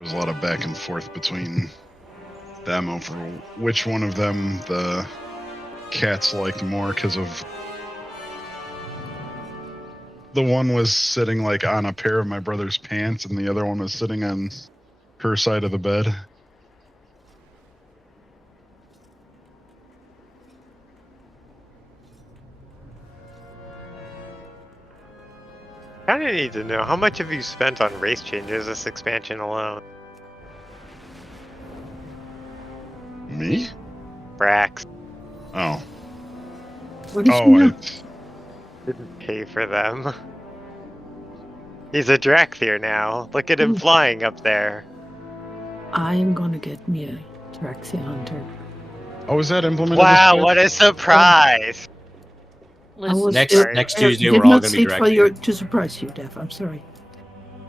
There's a lot of back and forth between them over which one of them the cats liked more, because of the one was sitting like on a pair of my brother's pants and the other one was sitting on her side of the bed. I kind of need to know, how much have you spent on race changes this expansion alone? Me? Brax. Oh. What is he Didn't pay for them. He's a Dracthyr now. Look at him flying up there. I'm gonna get me a Traxia Hunter. Oh, is that implemented? Wow, what a surprise! Listen, Next Tuesday, did we're all not going to say be it for direct. you to surprise you, Dev. I'm sorry.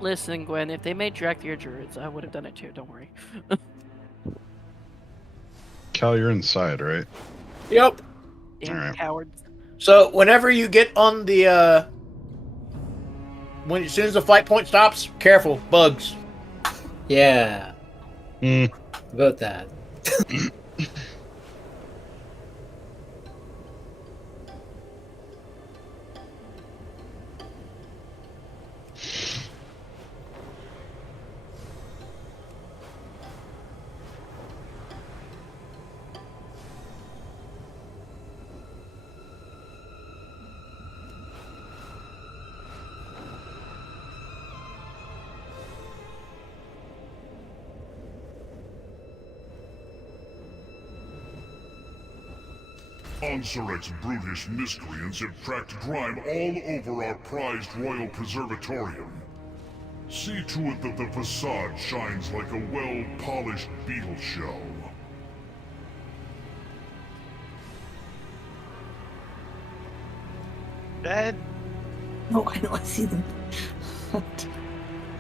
listen, Gwen. If they made Dracthyr druids, I would have done it too. Don't worry. Cal, you're inside, right? Yep. Damn Alright. cowards. So whenever you get on the as soon as the flight point stops, careful, bugs. Yeah. Hmm. About that. Onsuret's brutish miscreants have tracked crime all over our prized royal preservatorium. See to it that the facade shines like a well-polished beetle shell. Dead. Oh, I know. I see them.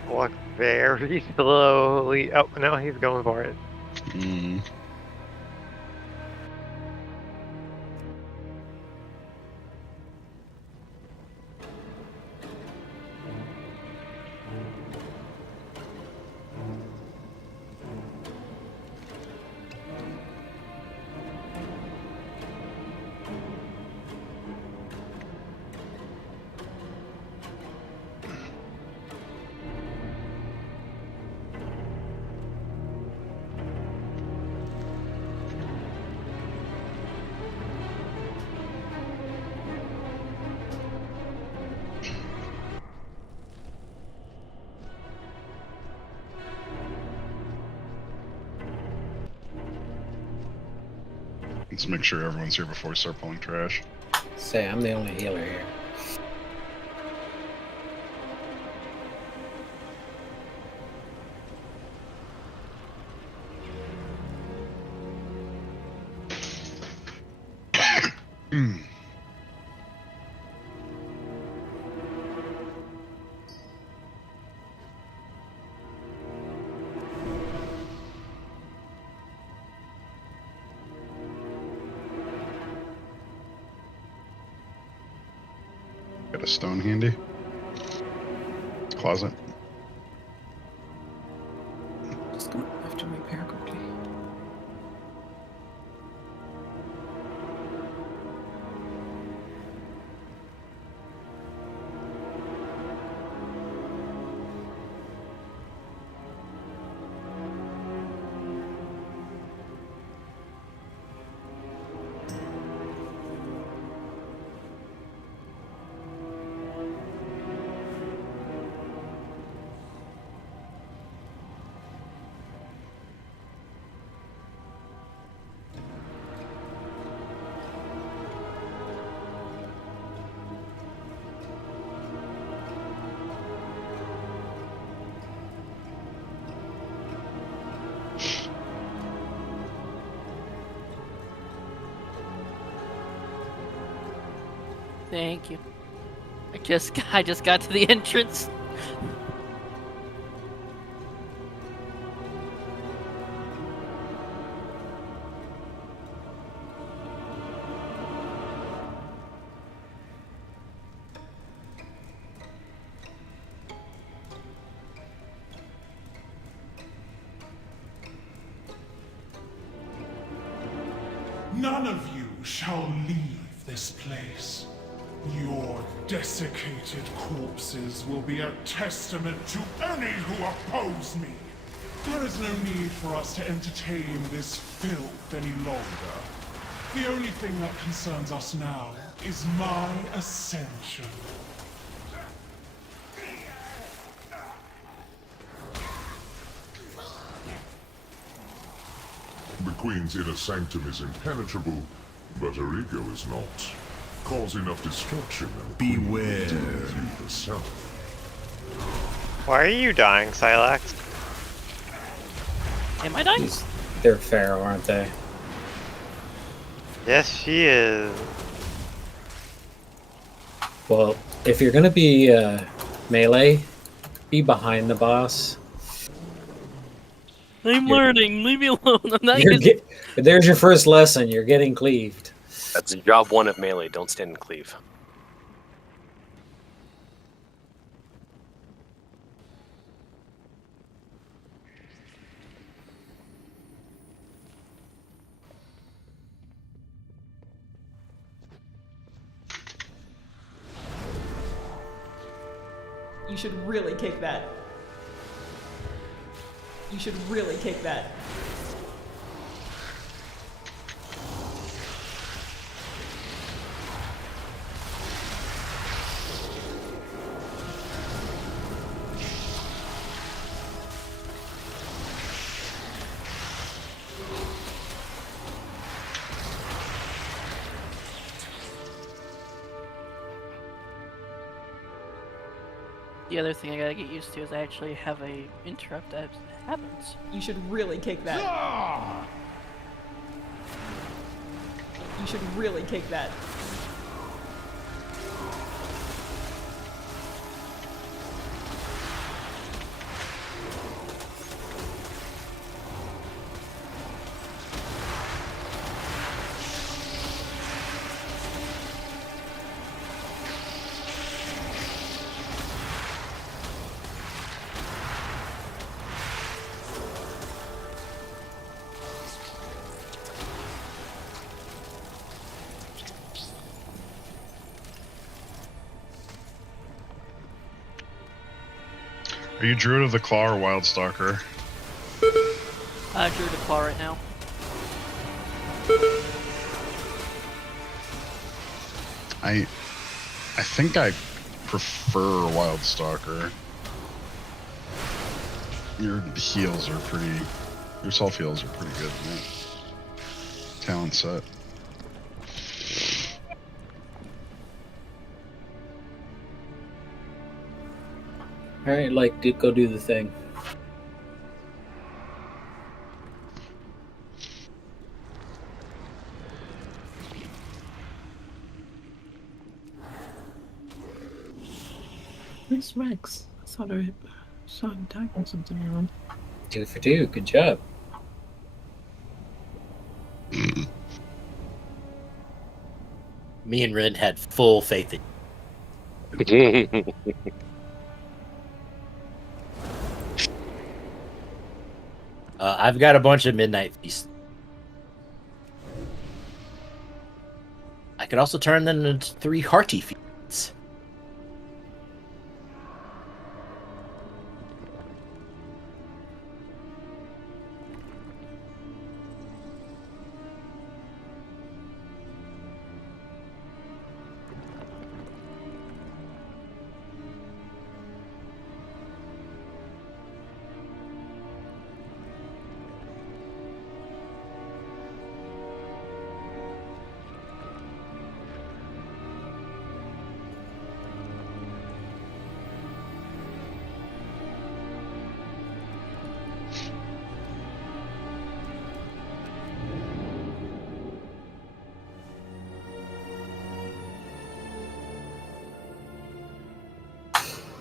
Walk very slowly. Oh, no, he's going for it. Hmm. Let's make sure everyone's here before we start pulling trash. Say, I'm the only healer here. Got a stone handy? Closet. Just gonna have to repair quickly. Thank you. I just got to the entrance. None of you shall leave this place. Your desiccated corpses will be a testament to any who oppose me. There is no need for us to entertain this filth any longer. The only thing that concerns us now is my ascension. The Queen's inner sanctum is impenetrable, but her ego is not. Cause enough destruction and beware you herself. Why are you dying, Silax? Am I dying? They're feral, aren't they? Yes, she is. Well, if you're gonna be melee, be behind the boss. I'm learning. Leave me alone. I'm not You're using... There's your first lesson. You're getting cleaved. That's job 1 of melee. Don't stand and cleave. You should really kick that. You should really kick that. The other thing I gotta get used to is I actually have a interrupt that happens. You should really kick that. You should really kick that. Are you Druid of the Claw or Wildstalker? Druid of Claw right now. I think I prefer Wildstalker. Your heals are pretty... Your self heals are pretty good, man. Talent set. Alright, go do the thing. Where's Rex? I thought I saw him tackling something around. 2 for 2. Good job. Me and Red had full faith in I've got a bunch of Midnight Feasts. I could also turn them into 3 Hearty Feasts.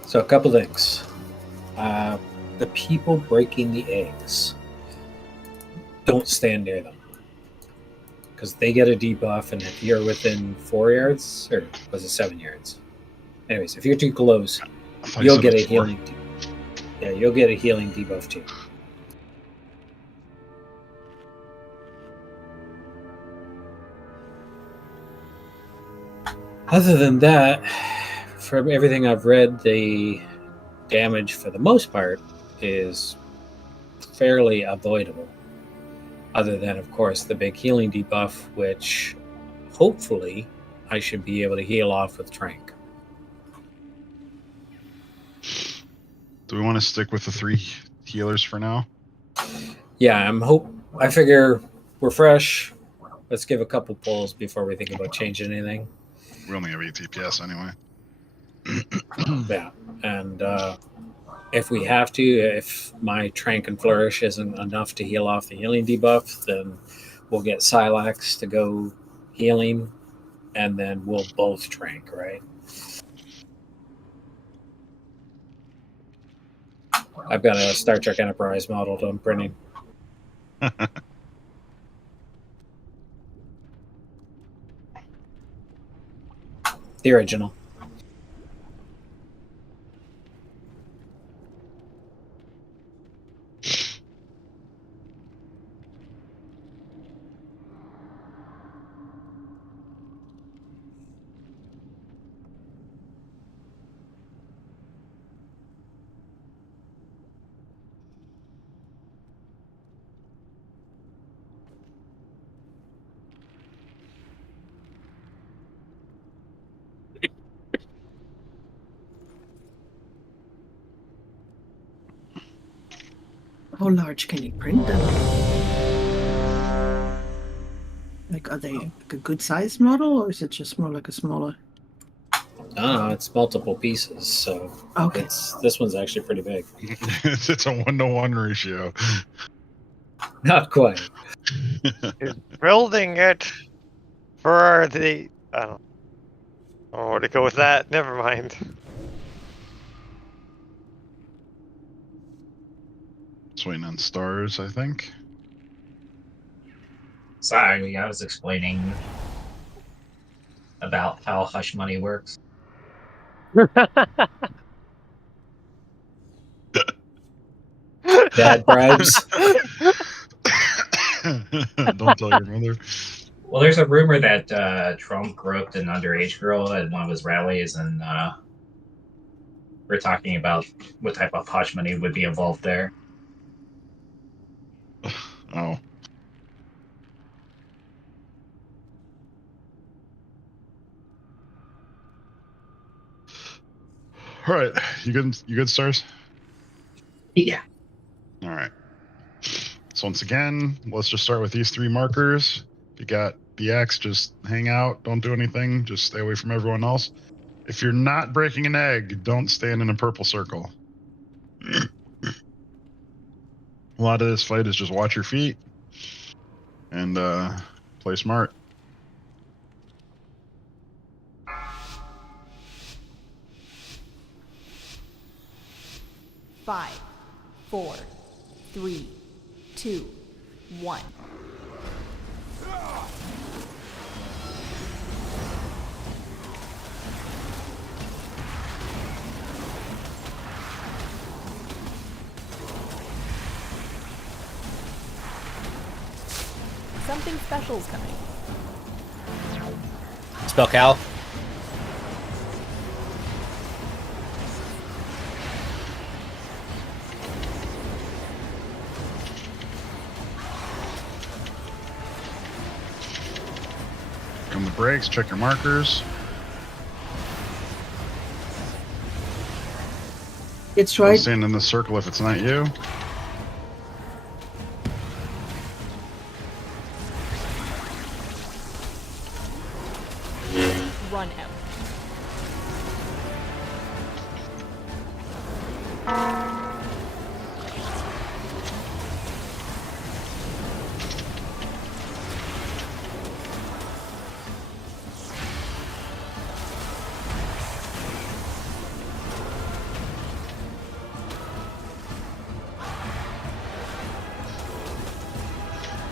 So a couple things. The people breaking the eggs, don't stand near them. Because they get a debuff, and if you're within 4 yards, or was it 7 yards? Anyways, if you're too close, you'll get a healing. Yeah, you'll get a healing debuff too. Other than that, from everything I've read, the damage for the most part is fairly avoidable. Other than, of course, the big healing debuff, which hopefully I should be able to heal off with Trank. Do we want to stick with the 3 healers for now? Yeah, I figure we're fresh. Let's give a couple pulls before we think about changing anything. We only have 8 TPS anyway. Yeah, and if we have to, if my Trank and Flourish isn't enough to heal off the healing debuff, then we'll get Silax to go healing, and then we'll both Trank, right? I've got a Star Trek Enterprise model I'm printing. The original. How large can you print them? Like, are they like a good sized model, or is it just more like a smaller? No, it's multiple pieces, so Okay. this one's actually pretty big. It's a 1-to-1 ratio. Not quite. He's building it for the. I don't know where to go with that. Never mind. Just waiting on stars, I think. Sorry, I was explaining about how hush money works. Dad bribes. Don't tell your mother. Well, there's a rumor that Trump groped an underage girl at one of his rallies, and we're talking about what type of hush money would be involved there. Oh. All right, you good, stars? Yeah. All right. So once again, let's just start with these 3 markers. If you got the X, just hang out. Don't do anything. Just stay away from everyone else. If you're not breaking an egg, don't stand in a purple circle. A lot of this fight is just watch your feet and play smart. Five, 4, 3, 2, 1. Something special's coming. Spell Cal. Come the brakes, check your markers. It's Don't right. stand in the circle if it's not you. Run out.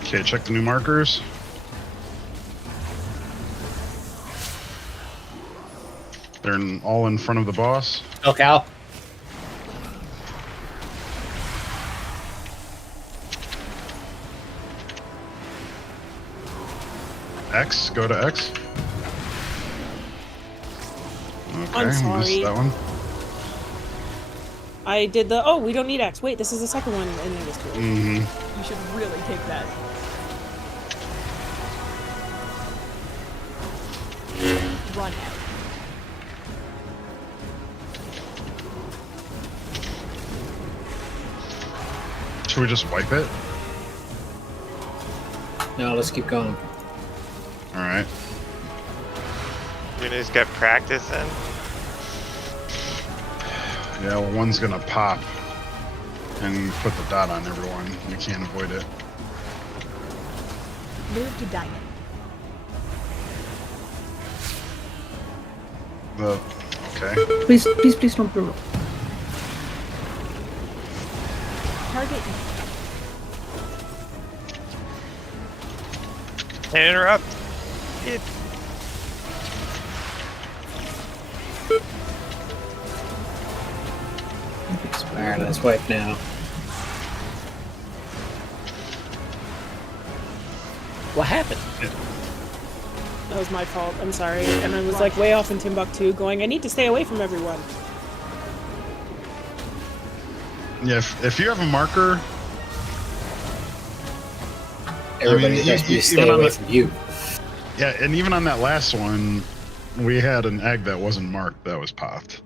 Okay, check the new markers. They're all in front of the boss. Spell Cal. X, go to X. Okay, I'm we missed sorry. that one. I did the, oh, we don't need X. Wait, this is the second one in this tool. Mm-hmm. You should really take that. Run out. Should we just wipe it? No, let's keep going. All right. You just get practice in. Yeah, well, one's gonna pop and put the dot on everyone. You can't avoid it. Move to diamond. Okay. Please don't blow. Target. Interrupt. It. Alright, let's wipe now. What happened? That was my fault. I'm sorry. And I was like way off in Timbuktu going, I need to stay away from everyone. Yeah, if you have a marker, Everybody has to stay away from you. Yeah, and even on that last one, we had an egg that wasn't marked that was popped.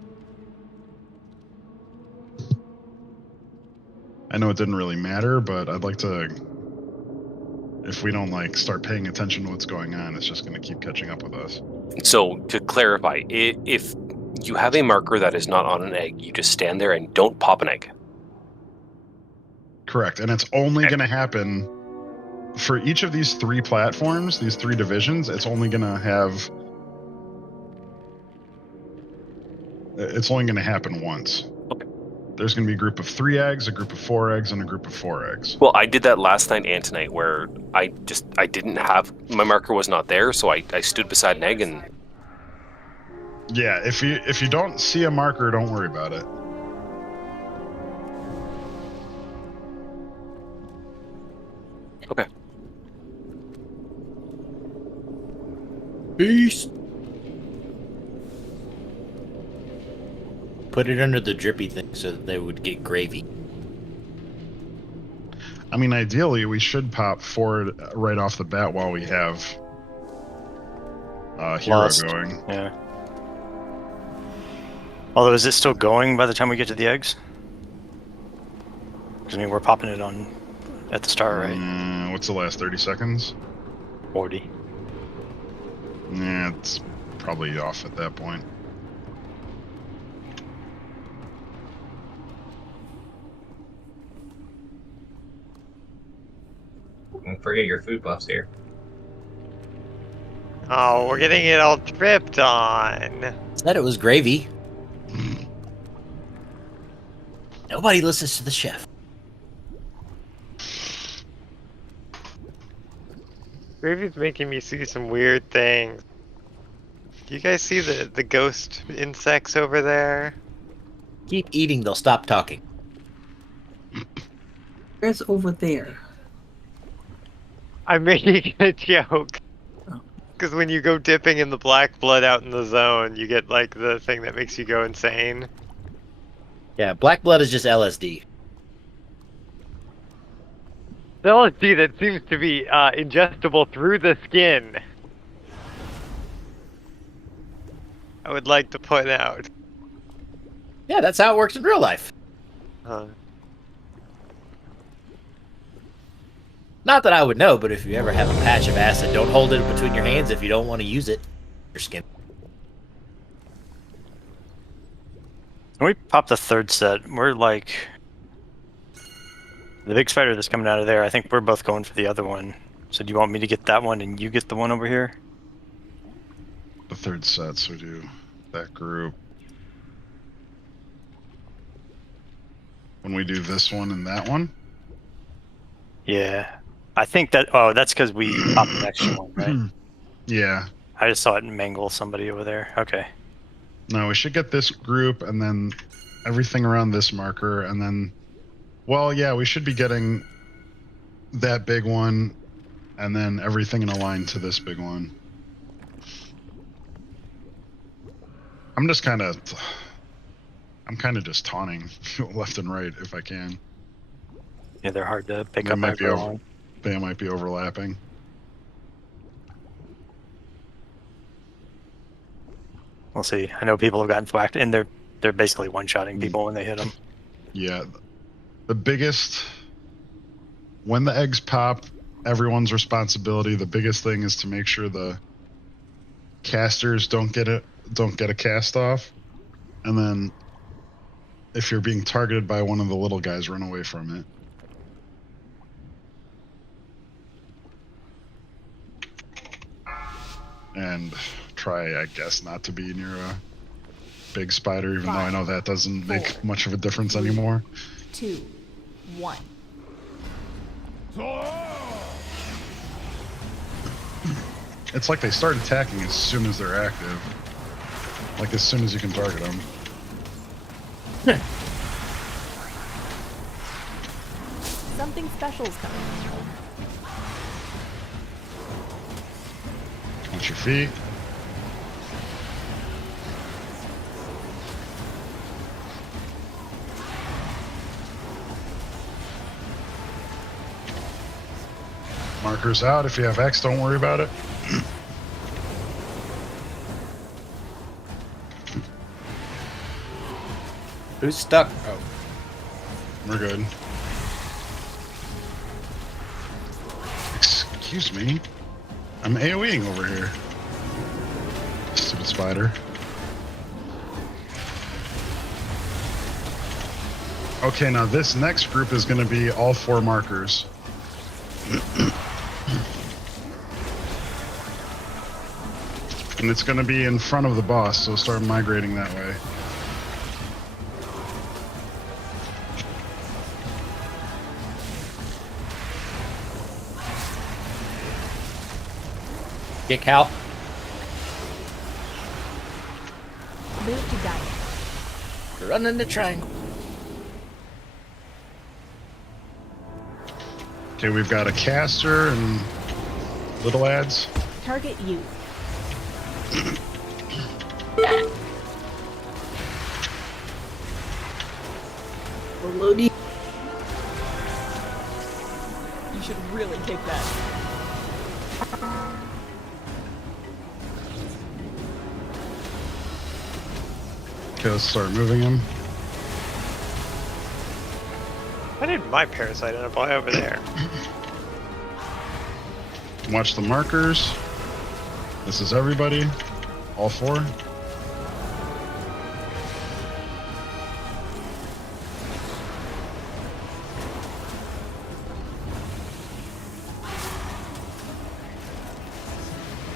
I know it didn't really matter, but I'd like to, if we don't like start paying attention to what's going on, it's just going to keep catching up with us. So to clarify, if you have a marker that is not on an egg, you just stand there and don't pop an egg. Correct, and it's only going to happen for each of these three platforms, these three divisions. It's only going to have, it's only going to happen once. Okay. There's going to be a group of 3 eggs, a group of 4 eggs, and a group of 4 eggs. Well, I did that last night and tonight where I didn't have, my marker was not there, so I stood beside an egg and... Yeah, if you don't see a marker, don't worry about it. Okay. Peace. Put it under the drippy thing so that they would get gravy. I mean, ideally, we should pop forward right off the bat while we have Hero Lost. going. Yeah. Although, is it still going by the time we get to the eggs? Because I mean, we're popping it on at the start, right? What's the last 30 seconds? 40. Yeah, it's probably off at that point. Don't forget your food buffs here. Oh, we're getting it all tripped on. Said it was gravy. Nobody listens to the chef. Gravy's making me see some weird things. Do you guys see the ghost insects over there? Keep eating, they'll stop talking. Where's over there? I'm making a joke. Because when you go dipping in the black blood out in the zone, you get like the thing that makes you go insane. Yeah, black blood is just LSD. The LSD that seems to be ingestible through the skin. I would like to point out. Yeah, that's how it works in real life. Not that I would know, but if you ever have a patch of acid, don't hold it between your hands if you don't want to use it. Your skin. When we pop the third set, we're like... The big spider that's coming out of there, I think we're both going for the other one. So do you want me to get that one and you get the one over here? The third set, so we do that group. When we do this one and that one? Yeah. I think that... Oh, that's because we popped the extra one, right? Yeah. I just saw it mangle somebody over there. Okay. No, we should get this group and then everything around this marker and then... Well, yeah, we should be getting that big one and then everything in a line to this big one. I'm kind of just taunting left and right if I can. Yeah, they're hard to pick They up might be everyone. They might be overlapping. We'll see. I know people have gotten thwacked, and they're basically one-shotting people when they hit them. Yeah, the biggest when the eggs pop, everyone's responsibility. The biggest thing is to make sure the casters don't get a cast off, and then if you're being targeted by one of the little guys, run away from it. And try, I guess, not to be near a big spider, even though I know that doesn't make much of a difference anymore. 2, 1. It's like they start attacking as soon as they're active. Like as soon as you can target them. Something special's coming. Watch your feet. Markers out. If you have X, don't worry about it. Who's stuck? Oh. We're good. Excuse me. I'm AoEing over here. Stupid spider. Okay, now this next group is going to be all 4 markers. And it's going to be in front of the boss, so start migrating that way. Get Cal. Move to diamond. Run in the triangle. Okay, we've got a caster and little ads. Target you. Loading. You should really take that. Okay, let's start moving him. Why did my parasite end up way over there? Watch the markers. This is everybody. All 4.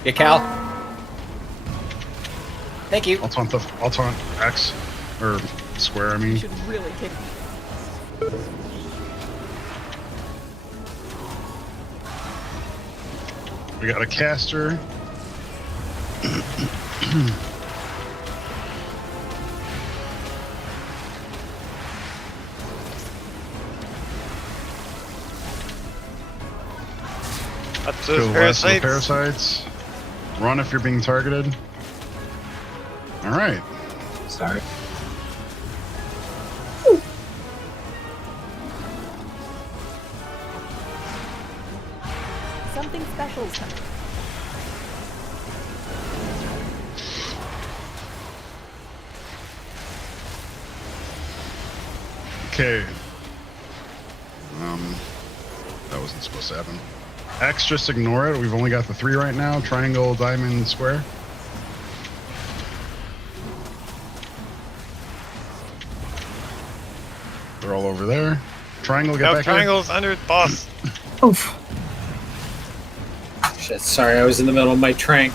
Get Cal. Thank you. I'll taunt X or square. I You mean. should really take. We got a caster. Up to Kill those the rest of the parasites. parasites. Run if you're being targeted. Alright. Sorry. Something special's coming. Okay. That wasn't supposed to happen. X, just ignore it. We've only got the 3 right now. Triangle, diamond, square. They're all over there. Triangle, get No, back triangle's under the boss. Oof. Shit, sorry, I was in the middle of my trank.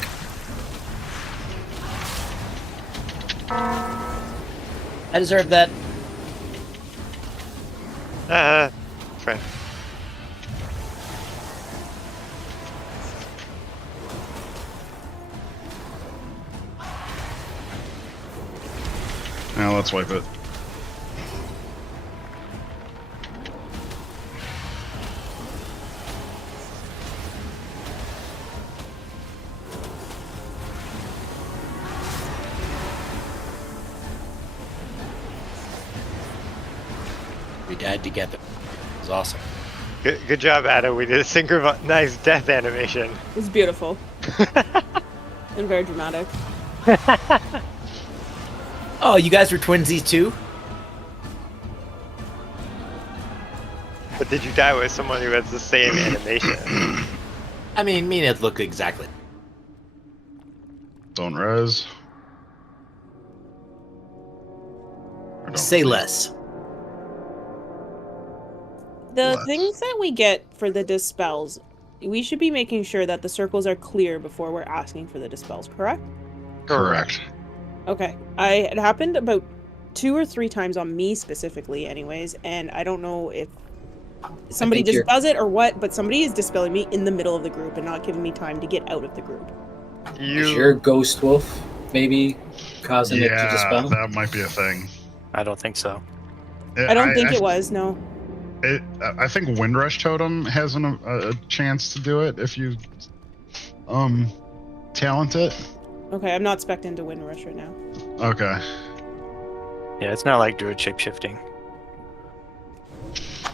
I deserve that. Friend. Now let's wipe it. died together. It was awesome. Good job, Adam. We did a synchronized death animation. It was beautiful. And very dramatic. Oh, you guys were twinsies too? But did you die with someone who has the same animation? I mean, me and it look exactly. Don't res. Say less. The things that we get for the dispels, we should be making sure that the circles are clear before we're asking for the dispels, correct? Correct. Okay. It happened about 2 or 3 times on me specifically anyways, and I don't know if somebody just does it or what, but somebody is dispelling me in the middle of the group and not giving me time to get out of the group. Is your ghost wolf maybe causing it to dispel? That might be a thing. I don't think so. I don't think it was, no. I think Windrush Totem has a chance to do it if you talent it. Okay, I'm not spec'd into Windrush right now. Okay. Yeah, it's not like Druid shapeshifting.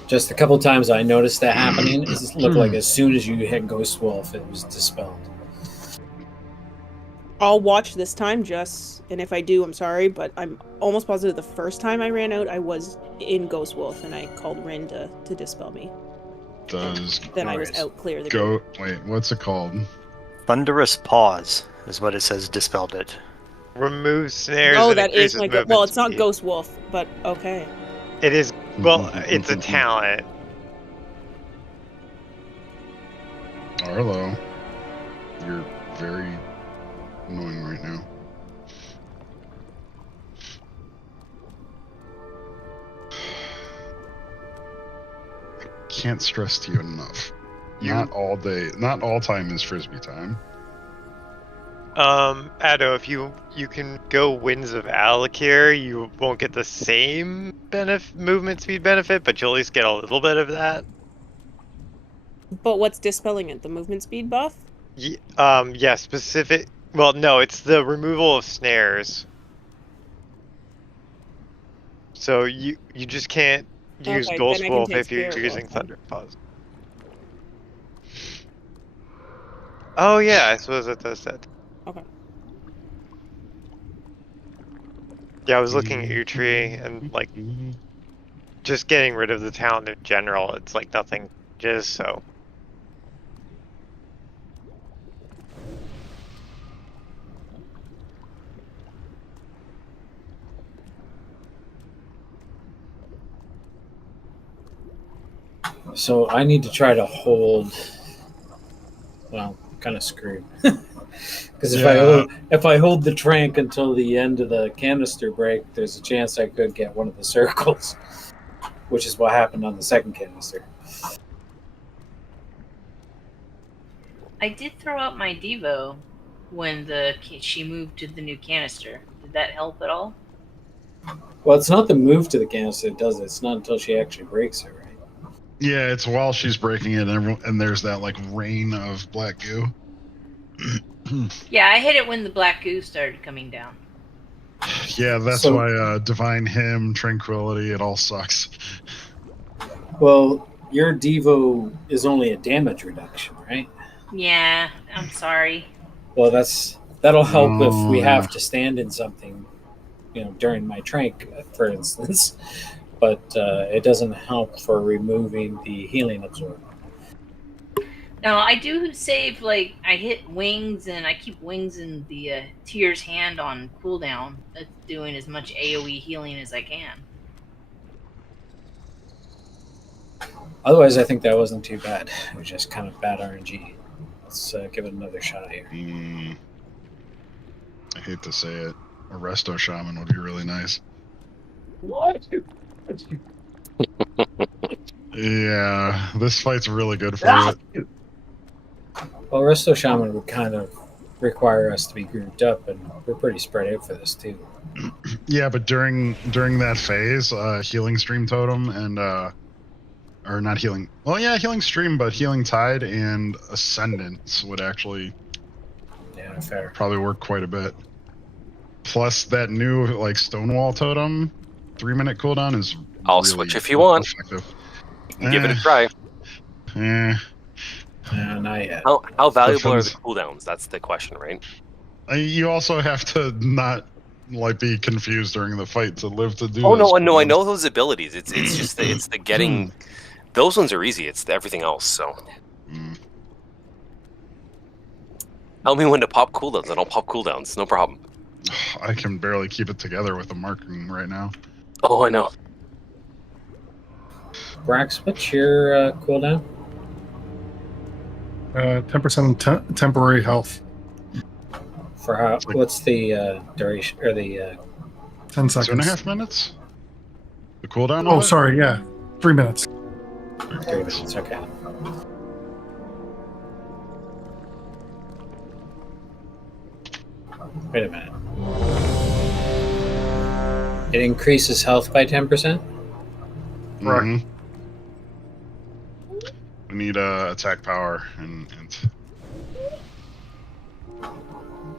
Just a couple times I noticed that happening. It looked like as soon as you hit Ghost Wolf, it was dispelled. I'll watch this time, Jess, and if I do, I'm sorry, but I'm almost positive the first time I ran out, I was in Ghost Wolf, and I called Rin to dispel me. Then I was out clear the group. Wait, what's it called? Thunderous Pause is what it says dispelled it. Remove snares. Oh, and that is increases my movement well, it's not speed. Ghost Wolf, but okay. It is. Well, it's a talent. Arlo, you're very annoying right now. Can't stress to you enough. Not all day, not all time is frisbee time. Addo, if you can go Winds of Alakir, you won't get the same movement speed benefit, but you'll at least get a little bit of that. But what's dispelling it? The movement speed buff? Yeah, specific. Well, no, it's the removal of snares. So you just can't use Ghost Wolf if you're using Thunder Pause. Oh yeah, I suppose it does that. Okay. Yeah, I was looking at your tree and like just getting rid of the talent in general. It's like nothing, just so. So I need to try to hold. Well, kind of screwed. Because if I hold the trank until the end of the canister break, there's a chance I could get one of the circles, which is what happened on the second canister. I did throw out my Devo when she moved to the new canister. Did that help at all? Well, it's not the move to the canister that does it. It's not until she actually breaks it, right? Yeah, it's while she's breaking it, and there's that like rain of black goo. Yeah, I hit it when the black goo started coming down. Yeah, that's why Divine Hymn, Tranquility, it all sucks. Well, your Devo is only a damage reduction, right? Yeah, I'm sorry. Well, that'll help if we have to stand in something, during my trank, for instance. But it doesn't help for removing the healing absorber. No, I do save, I hit wings, and I keep wings in the Tier's hand on cooldown. That's doing as much AoE healing as I can. Otherwise, I think that wasn't too bad. It was just kind of bad RNG. Let's give it another shot here. I hate to say it. A Resto Shaman would be really nice. What? Yeah, this fight's really good for it. Well, Resto Shaman would kind of require us to be grouped up, and we're pretty spread out for this too. Yeah, but during that phase, Healing Stream Totem and or not Healing. Well, yeah, Healing Stream, but Healing Tide and Ascendance would actually fair. Probably work quite a bit. Plus, that new Stonewall Totem 3-minute cooldown is I'll really switch if you want. effective. Give it a try. Not yet. How valuable are the Depends. cooldowns? That's the question, right? You also have to not like be confused during the fight to live to do. Oh those no, I cooldowns. know those abilities. It's just the getting. Those ones are easy. It's everything else. So. Tell me when to pop cooldowns, and I'll pop cooldowns. No problem. I can barely keep it together with the marking right now. Oh, I know. Brax, what's your cooldown? 10% temporary health. For how? What's the duration or the 10 seconds. 2.5 minutes. The cooldown. Oh, sorry. Yeah, 3 minutes. 3 minutes. Okay. Wait a minute. It increases health by 10%? Right. We need attack power and.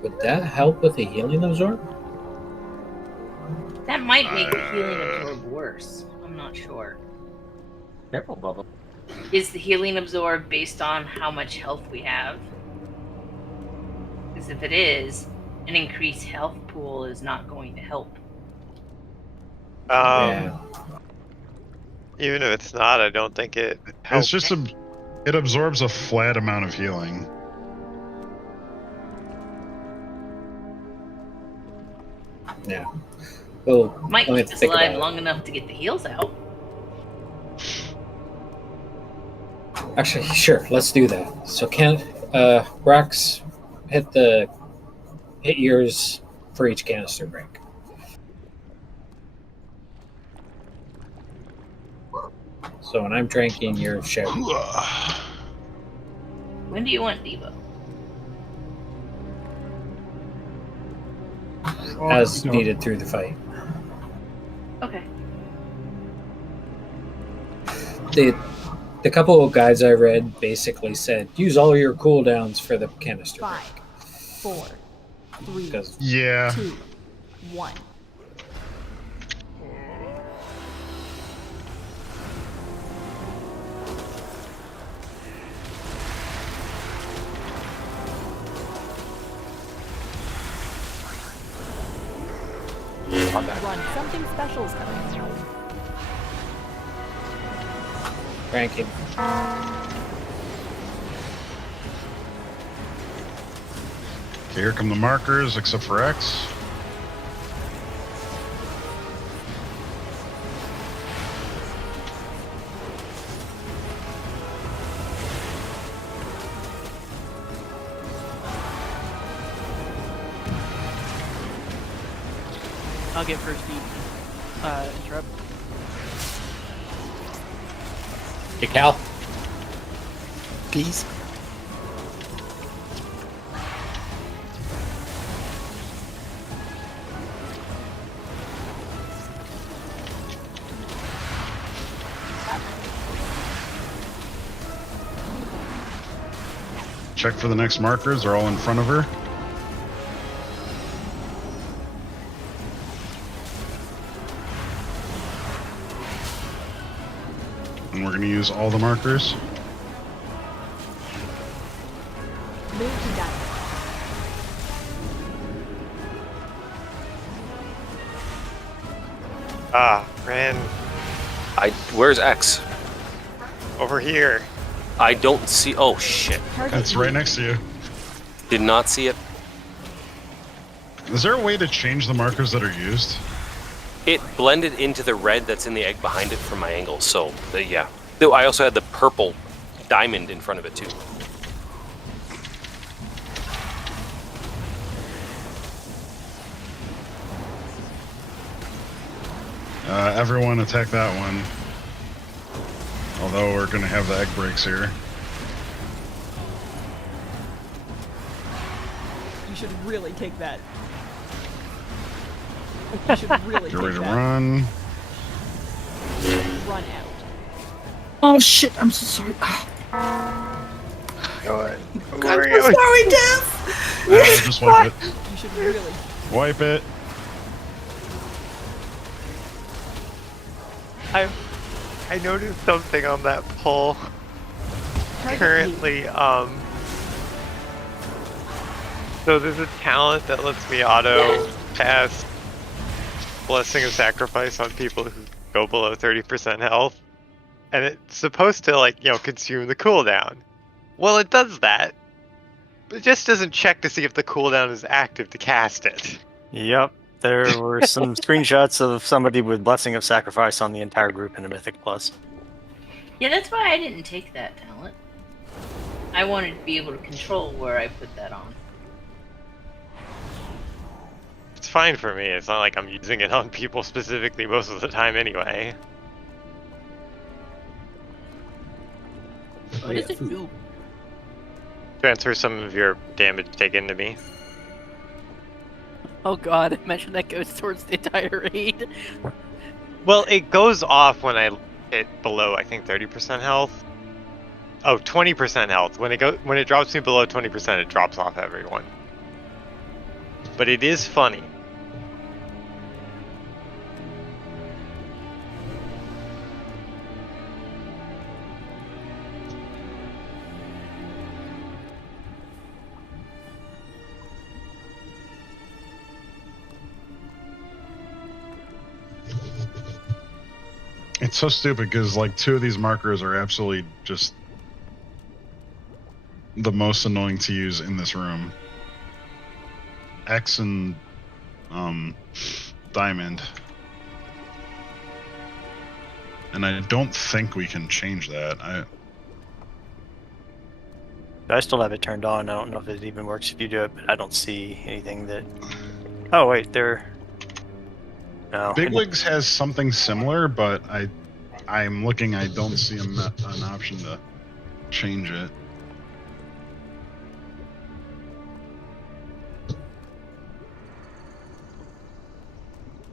Would that help with the healing absorb? That might make the healing absorb worse. I'm not sure. Careful, Bubba. Is the healing absorb based on how much health we have? Because if it is, an increased health pool is not going to help. Even if it's not, I don't think it helps. It's just it absorbs a flat amount of healing. Yeah. Well, Might keep us alive long enough to get the heals out. Actually, sure. Let's do that. So, Brax, hit yours for each canister break. So when I'm drinking, you're shouting. When do you want Devo? As needed through the fight. Okay. The couple of guides I read basically said use all your cooldowns for the canister. 5, 4, 3, Yeah. 2, 1. Run, something special is coming. Ranking. Okay, here come the markers, except for X. I'll get first interrupt. Hey, Cal. Please. Check for the next markers. They're all in front of her. And we're going to use all the markers. Move to die. Ran Where's X? over here. I don't see. Oh shit! It's right next to you. Did not see it. Is there a way to change the markers that are used? It blended into the red that's in the egg behind it from my angle. So yeah. Though I also had the purple diamond in front of it too. Everyone attack that one. Although we're going to have the egg breaks here. You should really take that. You should really Get take ready to that. run. Run out. Oh shit! I'm so sorry. I'm sorry, Dev. Just wipe it. You should really. I noticed something on that poll. Currently, so there's a talent that lets me auto cast Blessing of Sacrifice on people who go below 30% health. And it's supposed to, like, consume the cooldown. Well, it does that. But it just doesn't check to see if the cooldown is active to cast it. Yep. There were some screenshots of somebody with Blessing of Sacrifice on the entire group in a Mythic Plus. Yeah, that's why I didn't take that talent. I wanted to be able to control where I put that on. It's fine for me. It's not like I'm using it on people specifically most of the time anyway. What does it do? Transfer some of your damage taken to me. Oh god, imagine that goes towards the entire raid. Well, it goes off when I hit below, I think, 30% health. Oh, 20% health. When it drops me below 20%, it drops off everyone. But it is funny. It's so stupid because like 2 of these markers are absolutely just the most annoying to use in this room. X and Diamond. And I don't think we can change that. I still have it turned on. I don't know if it even works if you do it, but I don't see anything that... Oh wait, there... No. Bigwigs has something similar, but I'm looking. I don't see an option to change it.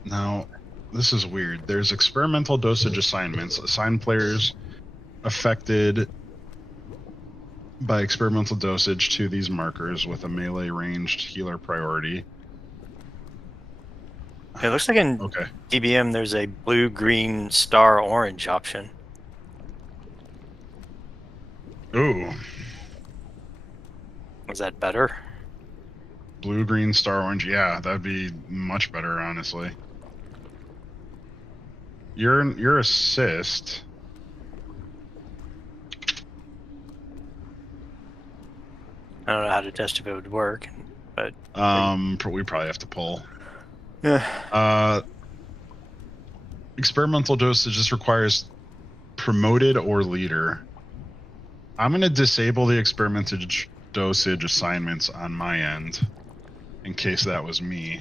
Now, this is weird. There's experimental dosage assignments. Assign players affected by experimental dosage to these markers with a melee ranged healer priority. It looks like in DBM there's a blue, green, star, orange option. Ooh. Was that better? Blue, green, star, orange. Yeah, that'd be much better, honestly. Your assist. I don't know how to test if it would work, but we probably have to pull. Yeah. Experimental dosage just requires promoted or leader. I'm going to disable the experimental dosage assignments on my end in case that was me.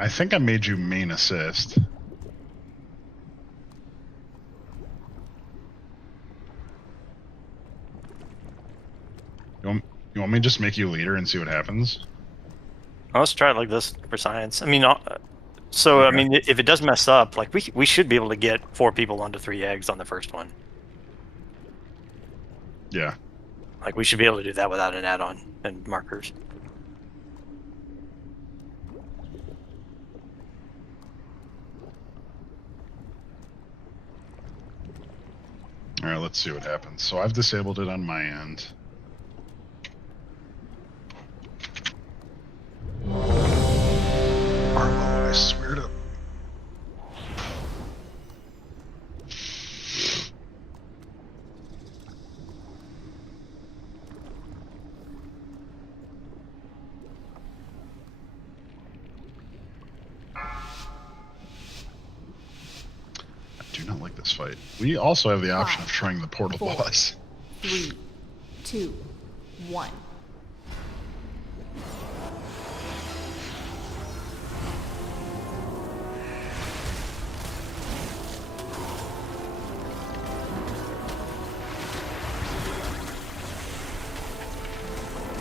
I think I made you main assist. You want me to just make you leader and see what happens? Well, let's try it like this for science. I mean, so okay. I mean, if it does mess up, like we should be able to get 4 people onto 3 eggs on the first one. Yeah. Like we should be able to do that without an add-on and markers. All right, let's see what happens. So I've disabled it on my end. Arlo, I swear to... I do not like this fight. We also have the option of trying the portal boss. 3, 2, 1.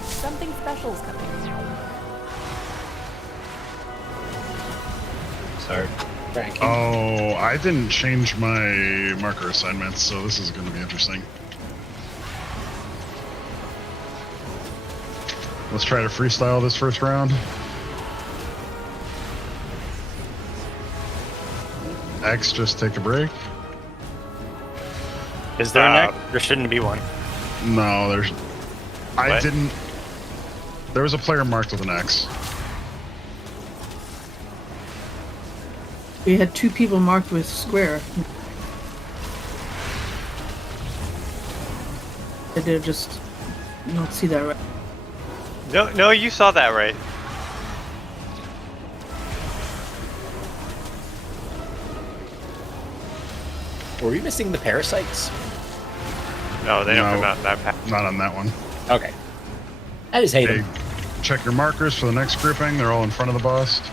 Something special is coming. Sorry. Frankie. Oh, I didn't change my marker assignments, so this is going to be interesting. Let's try to freestyle this first round. X just take a break? Is there an X? There shouldn't be one. No, there's. I What? didn't. There was a player marked with an X. We had 2 people marked with square. I did just not see that right. No, you saw that right. Were we missing the parasites? No, they don't No. come out in that pack. Not on that one. Okay. I just hate Hey, them. check your markers for the next grouping. They're all in front of the bust.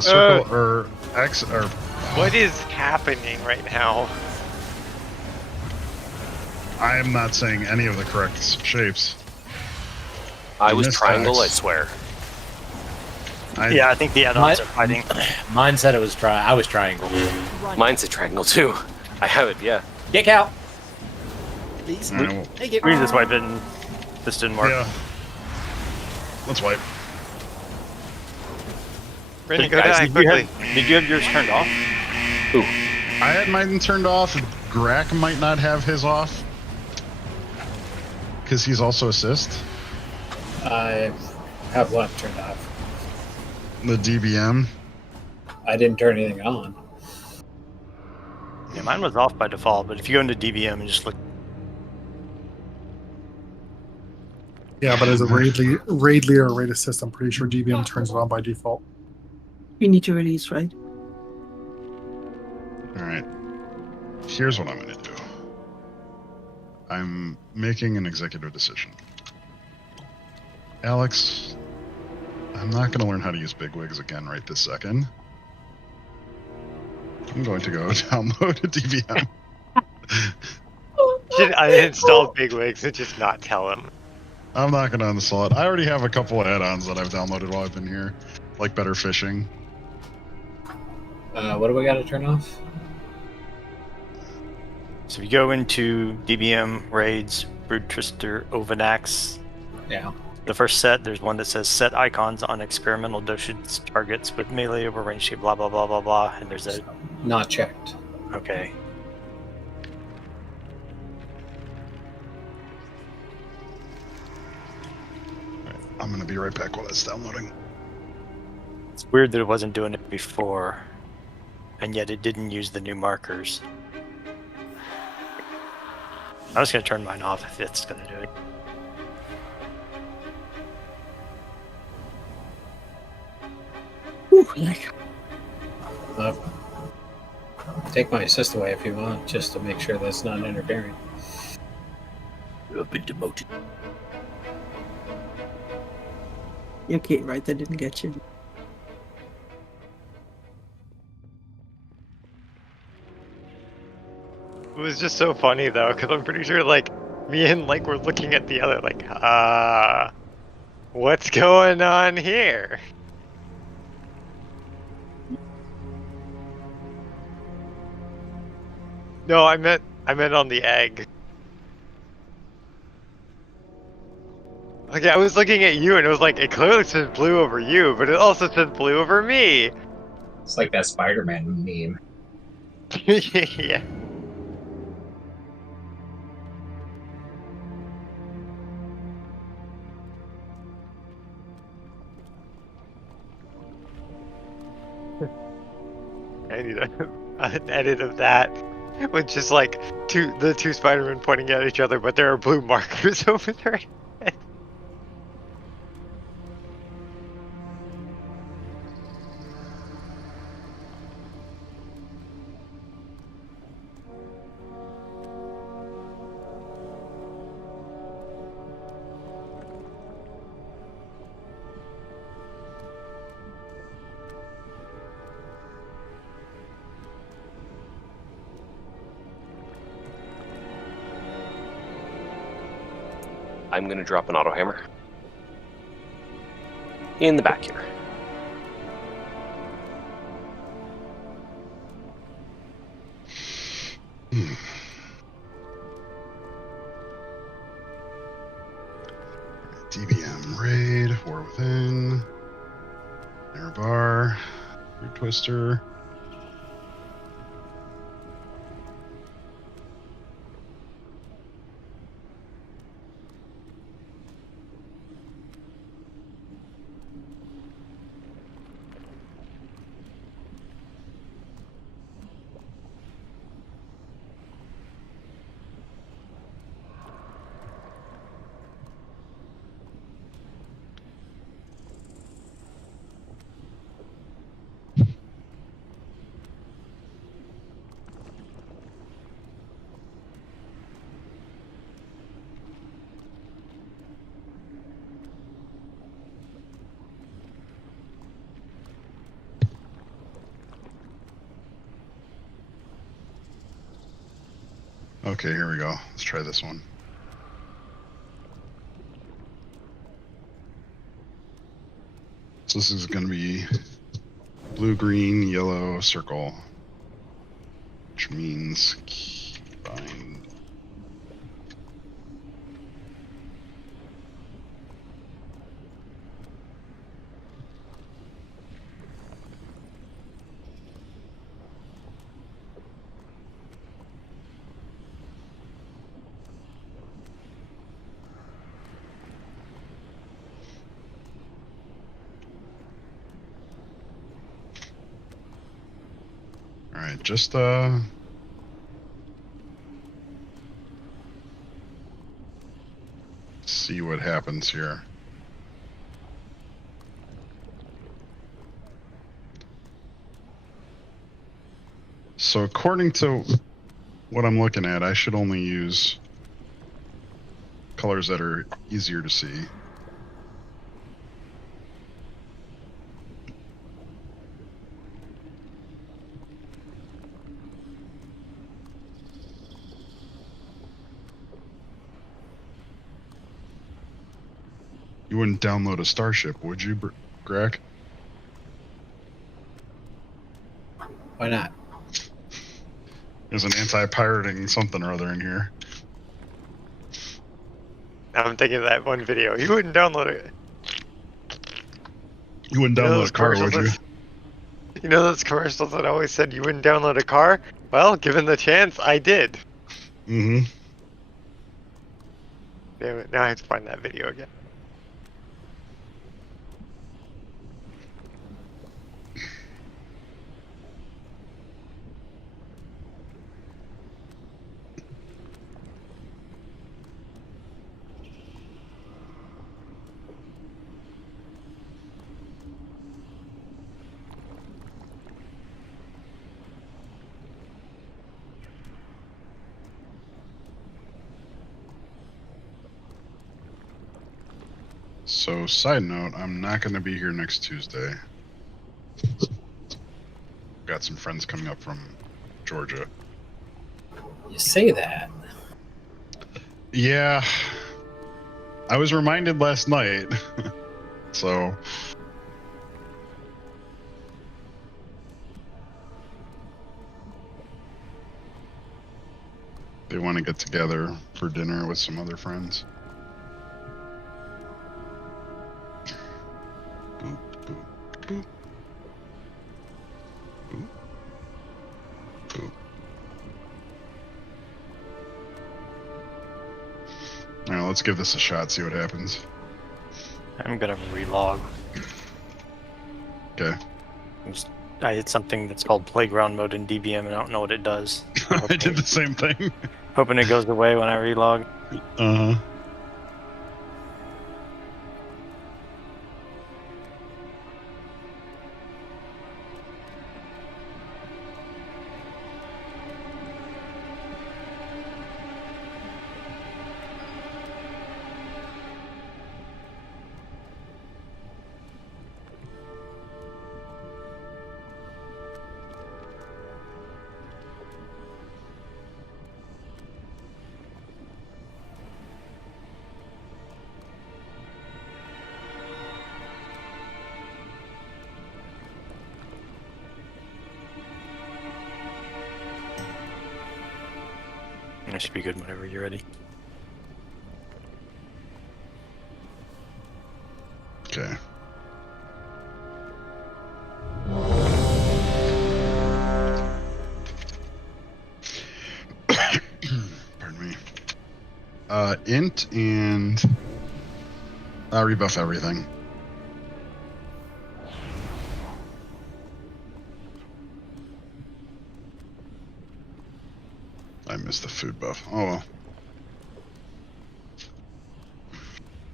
Circle or X or. What is happening right now? I am not saying any of the correct shapes. I You was missed triangle, I X. swear. Yeah, I think the add-ons are fighting. Mine said it was I was triangle. Mine's a triangle too. I have it, yeah. Kick out. All right, well, We just wiped it and this didn't work. yeah. Let's wipe. Brittany, go Guys, die quickly. Did you have yours turned off? Ooh. I had mine turned off. Grack might not have his off. Because he's also assist. I have one turned off. The DBM. I didn't turn anything on. Yeah, mine was off by default, but if you go into DBM and just look. Yeah, but as a raid leader or raid assist, I'm pretty sure DBM turns it on by default. You need to release, right? Alright. Here's what I'm going to do. I'm making an executive decision. Alex, I'm not going to learn how to use bigwigs again right this second. I'm going to go download a DBM. Should uninstall bigwigs and just not tell him. I'm not going to uninstall it. I already have a couple of add-ons that I've downloaded while I've been here, like Better Fishing. What do we got to turn off? So if you go into DBM, raids, Brood Trister, Ovanax. Yeah. The first set, there's one that says set icons on experimental dosage targets with melee over range shape, blah, blah, blah, blah, blah. And there's a. Not checked. Okay. I'm going to be right back while that's downloading. It's weird that it wasn't doing it before, and yet it didn't use the new markers. I'm just going to turn mine off if it's going to do it. Take my assist away if you want, just to make sure that's not interfering. You have been demoted. You're Kate, right? That didn't get you. It was just so funny though, because I'm pretty sure like me and like we're looking at the other like, what's going on here? No, I meant on the egg. Like I was looking at you and it was like it clearly says blue over you, but it also says blue over me. It's like that Spider-Man meme. Yeah. I need an edit of that with just like the two Spider-Men pointing at each other, but there are blue markers over their head. I'm going to drop an auto hammer in the back here. 4 within. Nerub-ar. Root twister. Okay, here we go. Let's try this one. So this is going to be blue, green, yellow, circle, which means bind. Alright, just see what happens here. So according to what I'm looking at, I should only use colors that are easier to see. You wouldn't download a Starship, would you, Greg? Why not? There's an anti-pirating something or other in here. I'm thinking of that one video. You wouldn't download it. You wouldn't download a car, would you? You know those commercials that always said you wouldn't download a car? Well, given the chance, I did. Mm-hmm. Damn it, now I have to find that video again. So, side note, I'm not going to be here next Tuesday. Got some friends coming up from Georgia. You say that. Yeah. I was reminded last night. So. They want to get together for dinner with some other friends. Boop, boop, boop. Boop. Boop. Alright, let's give this a shot, see what happens. I'm gonna relog. Okay. I hit something that's called playground mode in DBM and I don't know what it does. I did the same thing. Hoping it goes away when I relog. Uh-huh. It should be good whenever you're ready. Okay. Pardon me. Int and rebuff everything. I missed the food buff. Oh well.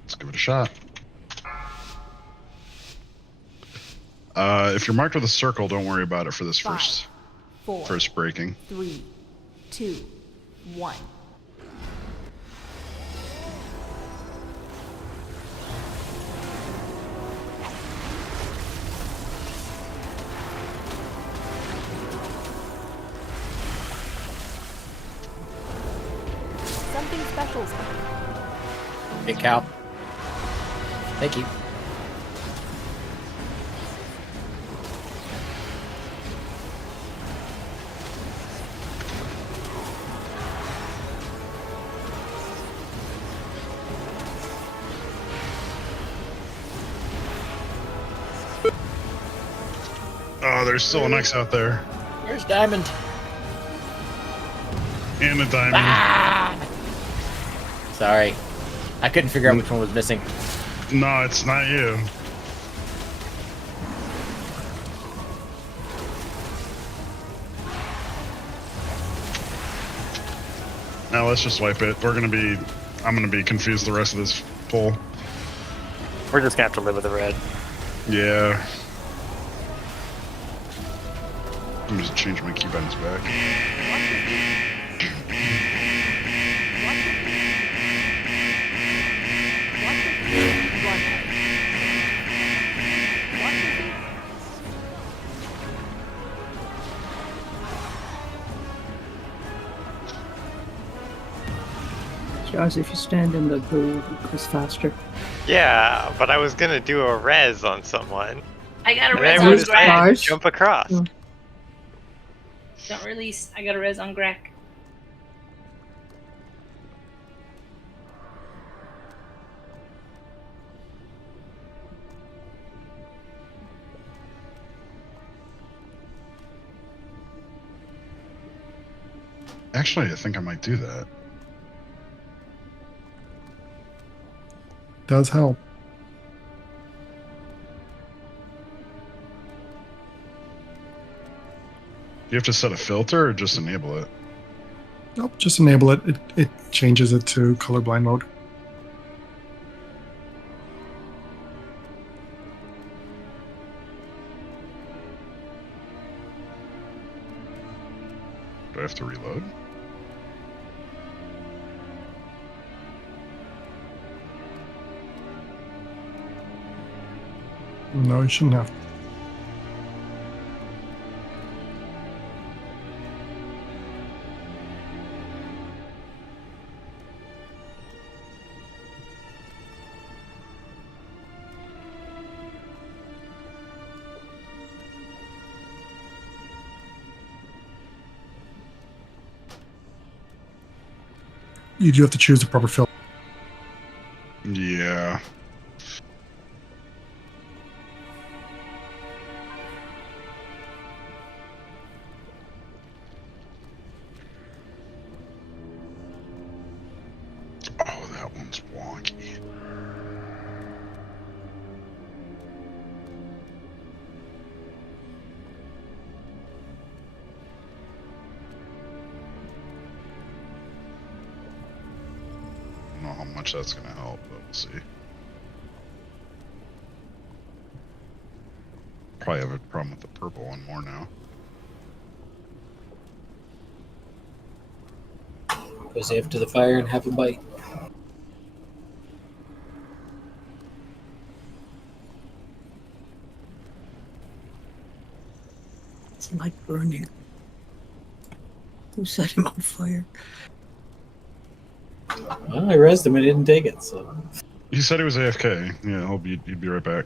Let's give it a shot. If you're marked with a circle, don't worry about it for this 5, 4, first breaking. 3, 2, 1. Something special's coming. Hey, Cal. Thank you. Oh, there's still an X out there. Where's Diamond? And a diamond. Ah! Sorry. I couldn't figure out which one was missing. No, it's not you. Now let's just wipe it. I'm gonna be confused the rest of this pull. We're just gonna have to live with the red. Yeah. I'm just change my keybinds back. Josh, if you stand in the blue, it goes faster. Yeah, but I was gonna do a res on someone. I got a And res I on was trying Greg. to jump across. Don't release. I got a res on Greg. Actually, I think I might do that. Does help. You have to set a filter or just enable it? Nope, just enable it. It changes it to colorblind mode. Do I have to reload? No, you shouldn't have. You do have to choose the proper filter. Yeah. Oh, that one's wonky. I don't know how much that's going to help, but we'll see. Probably have a problem with the purple one more now. Go safe to the fire and have a bite. It's like burning. Who set him on fire? Well, I rezzed him and didn't take it, so. He said he was AFK. Yeah, hope he'd be right back.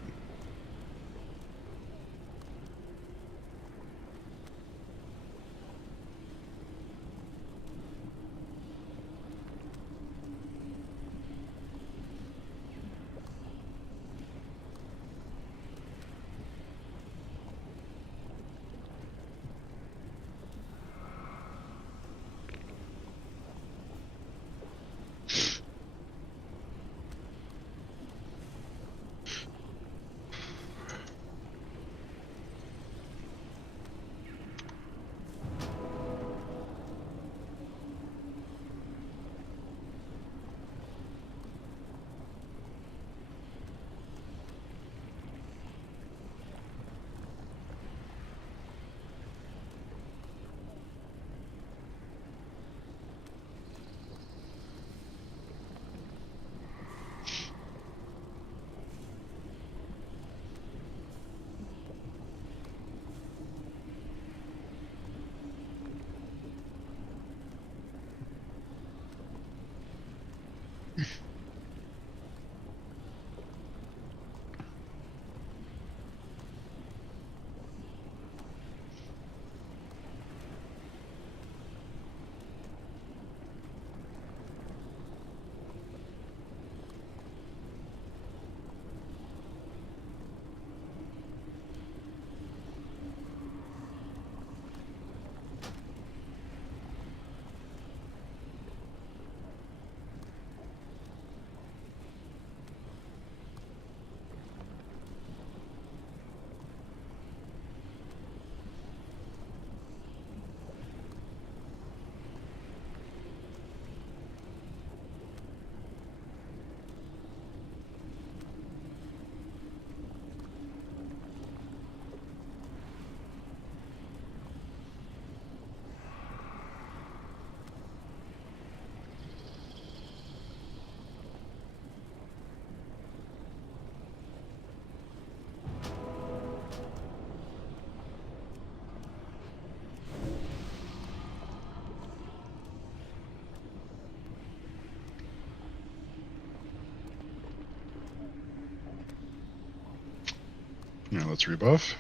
Yeah, let's rebuff.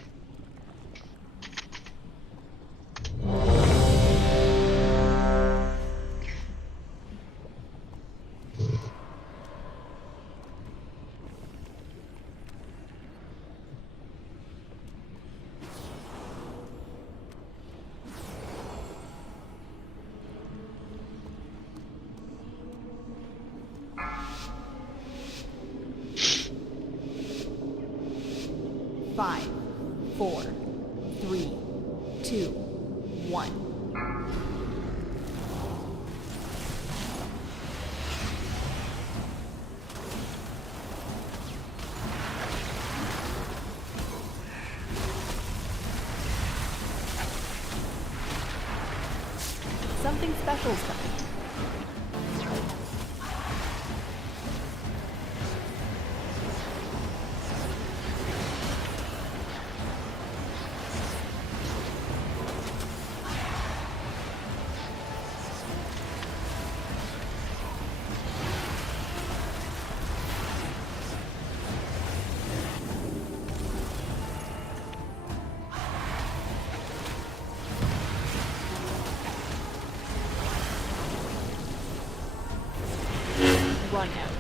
Five, 4, 3, 2, 1. Something special's coming. Run out.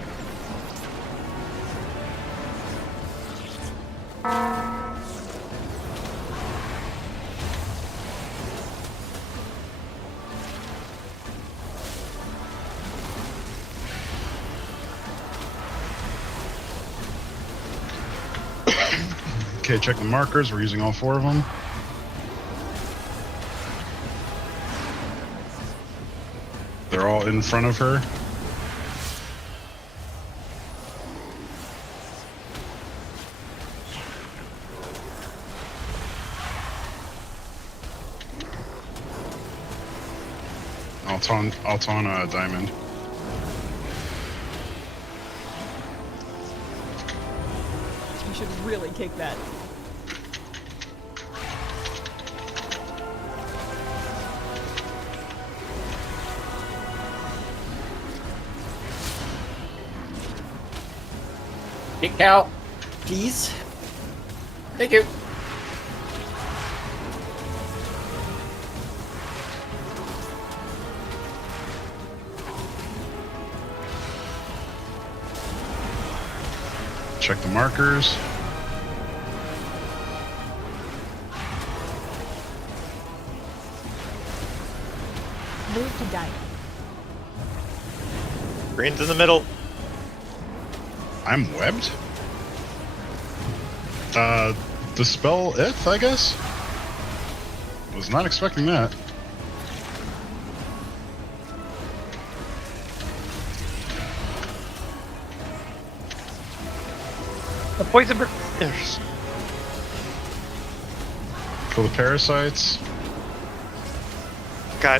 Okay, check the markers. We're using all 4 of them. They're all in front of her. I'll taunt Diamond. You should really kick that. Kick out, please. Thank you. Check the markers. Move to diamond. Green's in the middle. I'm webbed? Dispel Ith, I guess? Was not expecting that. The poison Kill the parasites. Cal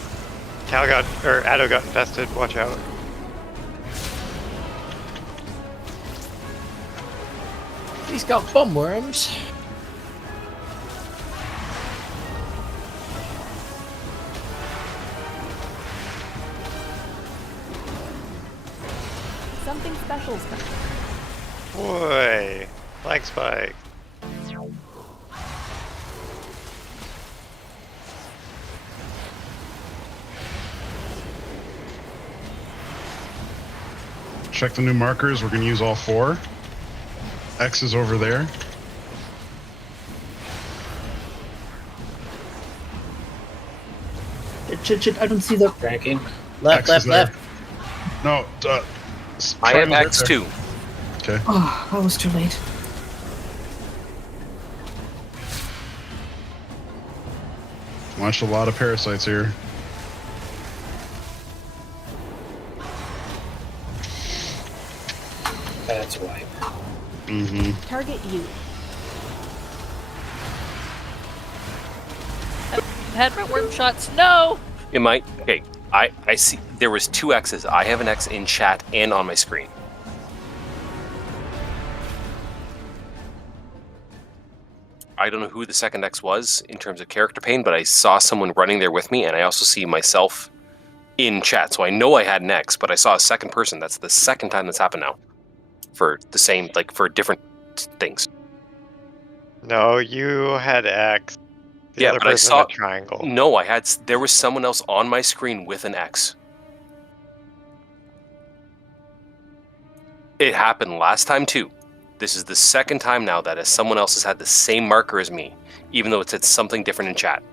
got, or Addo got infested. Watch out. He's got bomb worms. Something special's coming. Boy, flag spike. Check the new markers. We're going to use all 4. X is over there. I don't see the Cranking. Left, X left, is left. No, I have triangle's right X there. too. Okay. Oh, I was too late. Watch a lot of parasites here. That's why. Mm-hmm. Target you. Had my worm shots. No. It might. Okay, I see. There was 2 X's. I have an X in chat and on my screen. I don't know who the second X was in terms of character pain, but I saw someone running there with me, and I also see myself in chat. So I know I had an X, but I saw a second person. That's the second time that's happened now. For the same, like, for different things. No, you had X. The Yeah, other but I person saw had triangle. No, there was someone else on my screen with an X. It happened last time too. This is the second time now that someone else has had the same marker as me, even though it said something different in chat.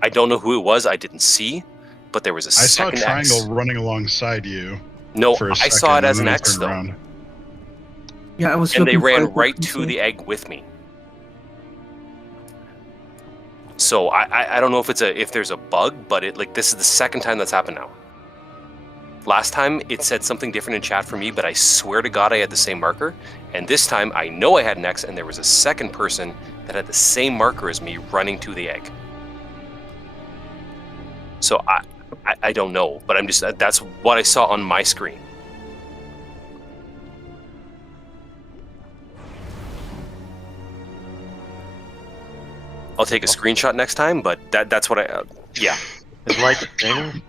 I don't know who it was. I didn't see, but there was a second I saw a triangle X. running alongside you. No, for a I saw it second, as and an then X turned though. around. Yeah, I was. And they looking for ran it, right but to the egg with me. So I don't know if there's a bug, but this is the second time that's happened now. Last time it said something different in chat for me, but I swear to God I had the same marker. And this time I know I had an X, and there was a second person that had the same marker as me running to the egg. So I don't know, but that's what I saw on my screen. I'll take a screenshot next time, but that's what yeah. Is light training?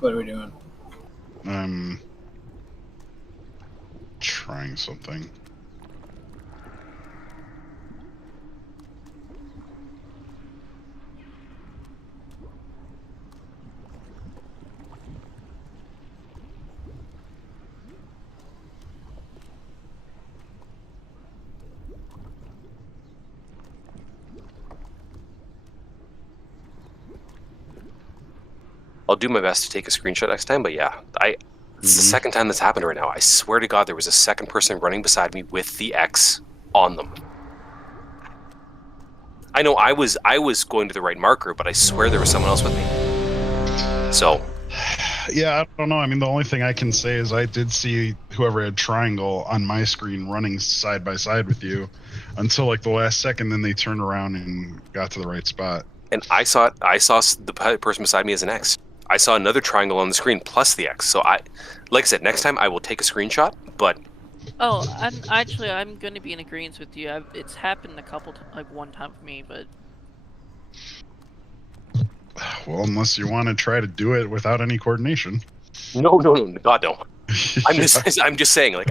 What are we doing? I'm trying something. I'll do my best to take a screenshot next time, but yeah, This is the second time that's happened right now. I swear to God, there was a second person running beside me with the X on them. I know I was going to the right marker, but I swear there was someone else with me. So, yeah, I don't know. I mean, the only thing I can say is I did see whoever had triangle on my screen running side by side with you until like the last second. Then they turned around and got to the right spot. and I saw the person beside me as an X. I saw another triangle on the screen plus the X. So like I said, next time I will take a screenshot. But Oh, I'm going to be in agreement with you. It's happened a couple, like one time for me, but. Well, unless you want to try to do it without any coordination. No, God no. I'm just saying, like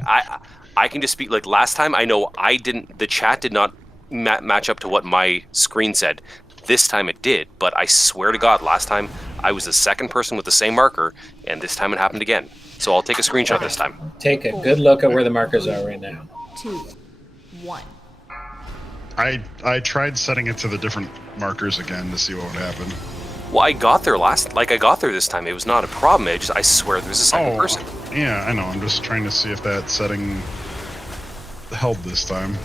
I can just speak. Like last time, I know the chat did not match up to what my screen said. This time it did, but I swear to God, last time I was the second person with the same marker, and this time it happened again. So I'll take a screenshot this time. Take a good look at where the markers are right now. 2, 1. I tried setting it to the different markers again to see what would happen. Well, I got there this time. It was not a problem. I swear there's a second person. Yeah, I know. I'm just trying to see if that setting held this time.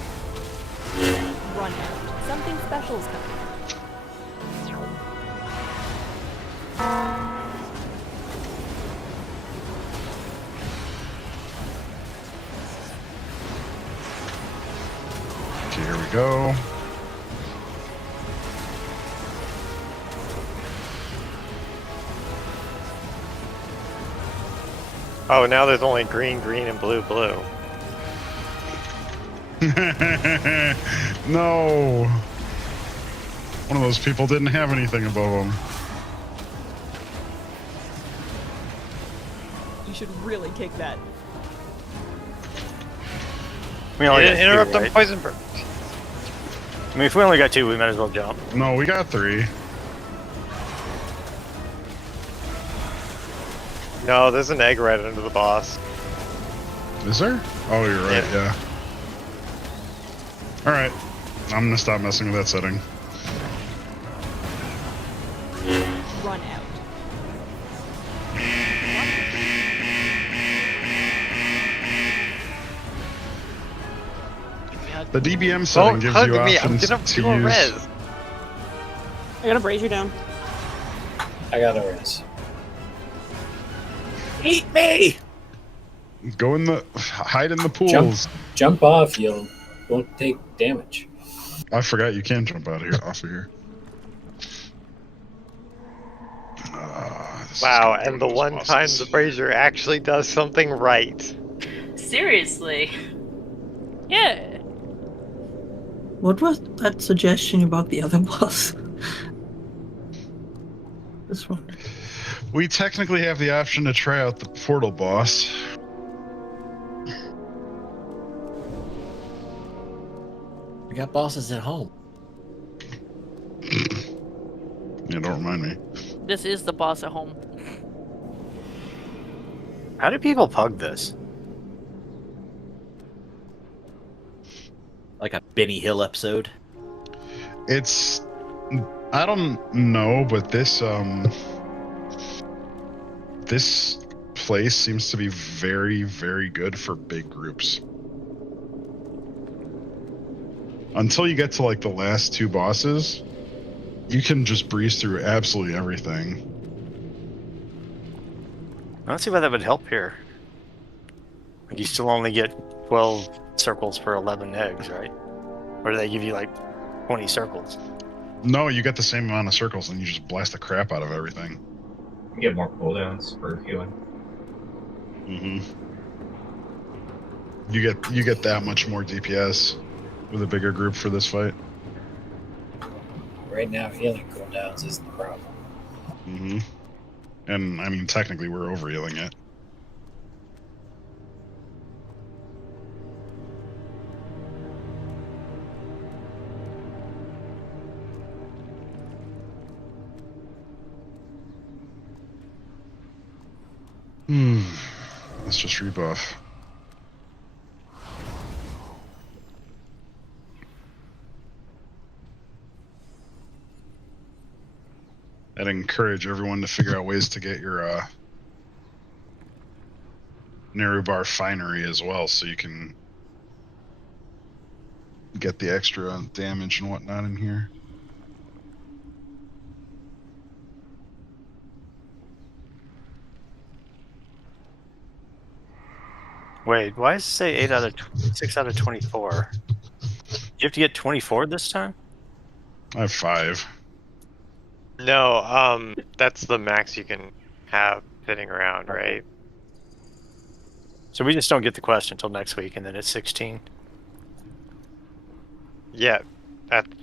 Run out. Something special is coming. Okay, here we go. Oh, now there's only green, green, and blue, blue. No. One of those people didn't have anything above them. You should really kick that. We only got interrupt two, them, right? poison birds. I mean, if we only got 2, we might as well jump. No, we got 3. No, there's an egg right under the boss. Is there? Oh, you're right, yeah. Alright. I'm gonna stop messing with that setting. Run out. The DBM setting gives you options to use. Res. I gotta brazier down. I got a res. Eat me! Go in the hide in the pools. Jump off, you won't take damage. I forgot you can jump out of here, off of here. Wow, and the one time the brazier actually does something right. Seriously. Yeah. What was that suggestion about the other boss? This one. We technically have the option to try out the portal boss. We got bosses at home. Yeah, don't remind me. This is the boss at home. How do people pug this? Like a Benny Hill episode. It's, I don't know, but this place seems to be very, very good for big groups. Until you get to like the last 2 bosses, you can just breeze through absolutely everything. I don't see why that would help here. Like you still only get 12 circles for 11 eggs, right? Or do they give you like 20 circles? No, you get the same amount of circles and you just blast the crap out of everything. You get more cooldowns for healing. Mm-hmm. You get that much more DPS with a bigger group for this fight. Right now, healing cooldowns isn't the problem. Mm-hmm. And I mean, technically, we're over-healing it. Let's just rebuff. I'd encourage everyone to figure out ways to get your nerub-ar finery as well, so you can get the extra damage and whatnot in here. Wait, why does it say 6 out of 24? You have to get 24 this time? I have 5. No, that's the max you can have sitting around, right? So we just don't get the quest until next week, and then it's 16. Yeah,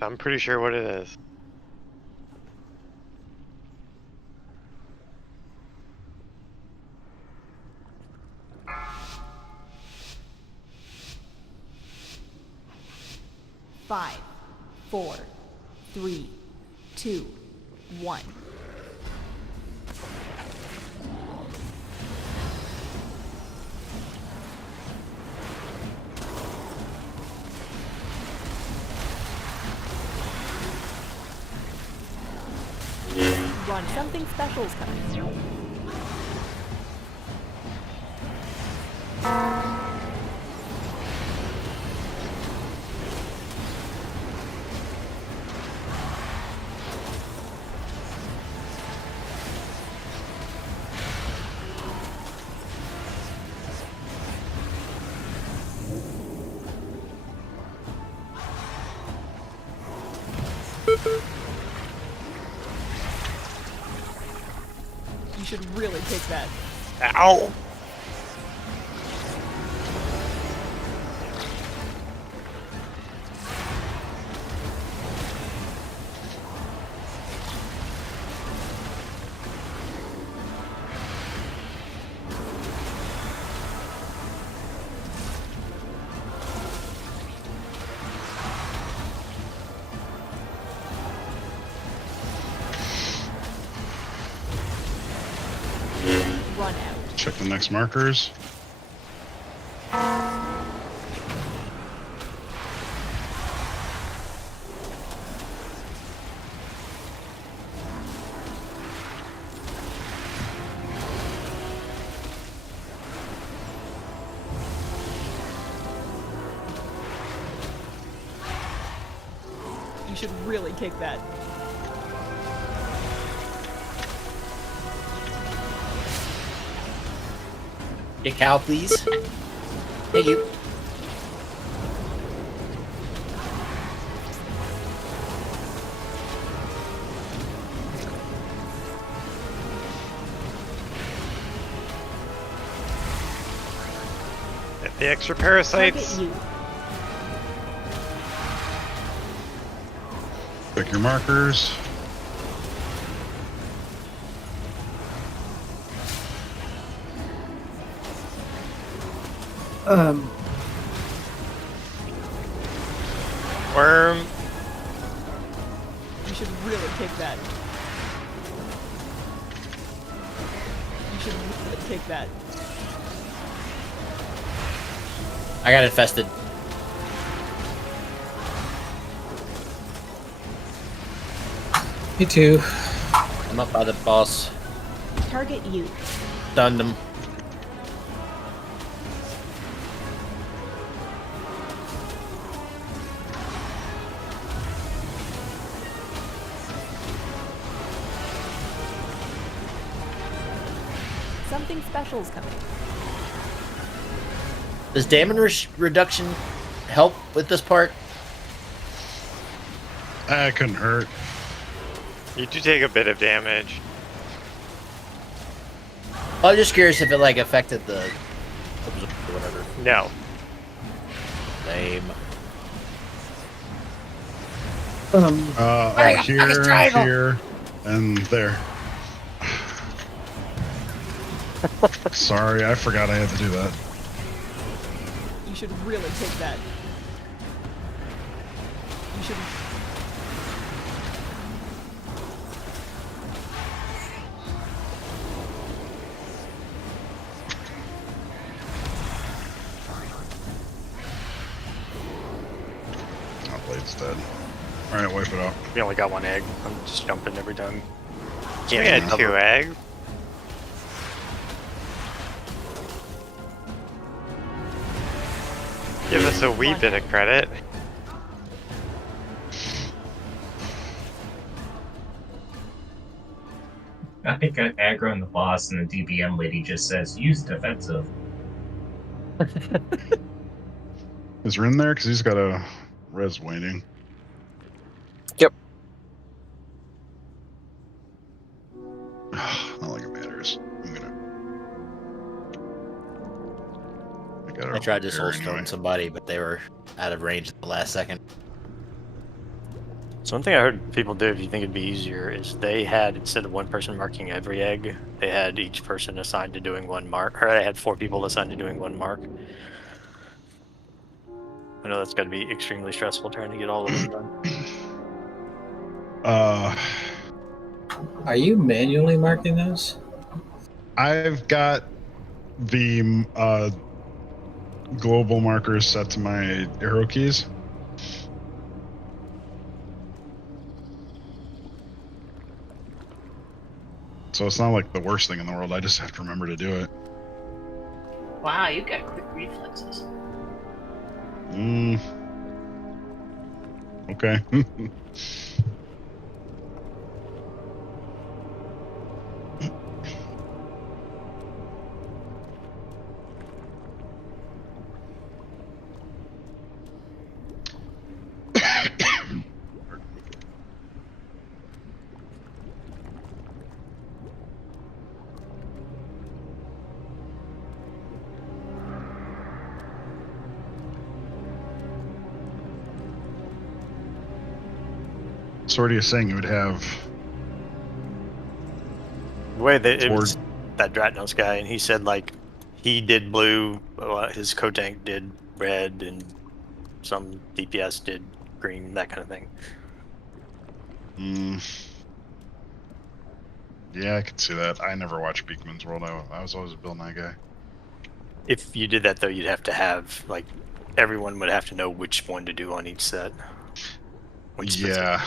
I'm pretty sure what it is. Five, 4, 3, 2, 1. Run. Something special is coming. You should really take that. Ow! Run out. Check the next markers. You should really take that. Hey, Cal, please. Thank you. The extra parasites. Target you. Check your markers. Worm. You should really take that. You should really take that. I got infested. Me too. I'm up by the boss. Target you. Stunned him. Something special is coming. Does damage reduction help with this part? It couldn't hurt. You do take a bit of damage. I'm just curious if it like affected the whatever. No. Lame. Here, and there. Sorry, I forgot I had to do that. You should really take that. You should. Oh, blade's dead. Alright, wipe it out. We only got 1 egg. I'm just jumping every time. You had 2 eggs. Give us a wee bit of credit. I think I aggroing the boss, and the DBM lady just says, use defensive. Is Rin there? Because he's got a res waiting. Yep. Not like it matters. I tried to soul stone somebody, but they were out of range at the last second. So one thing I heard people do, if you think it'd be easier, is they had, instead of one person marking every egg, they had each person assigned to doing one mark, or they had 4 people assigned to doing one mark. I know that's got to be extremely stressful trying to get all of them done. Are you manually marking those? I've got the global markers set to my arrow keys. So it's not like the worst thing in the world. I just have to remember to do it. Wow, you got quick reflexes. Okay. So what are you saying? You would have The way that it was that Dratnos guy, and he said like he did blue, his co-tank did red, and some DPS did green, that kind of thing. Yeah, I could see that. I never watched Beakman's World. I was always a Bill Nye guy. If you did that though, you'd have to have like everyone would have to know which one to do on each set. Yeah.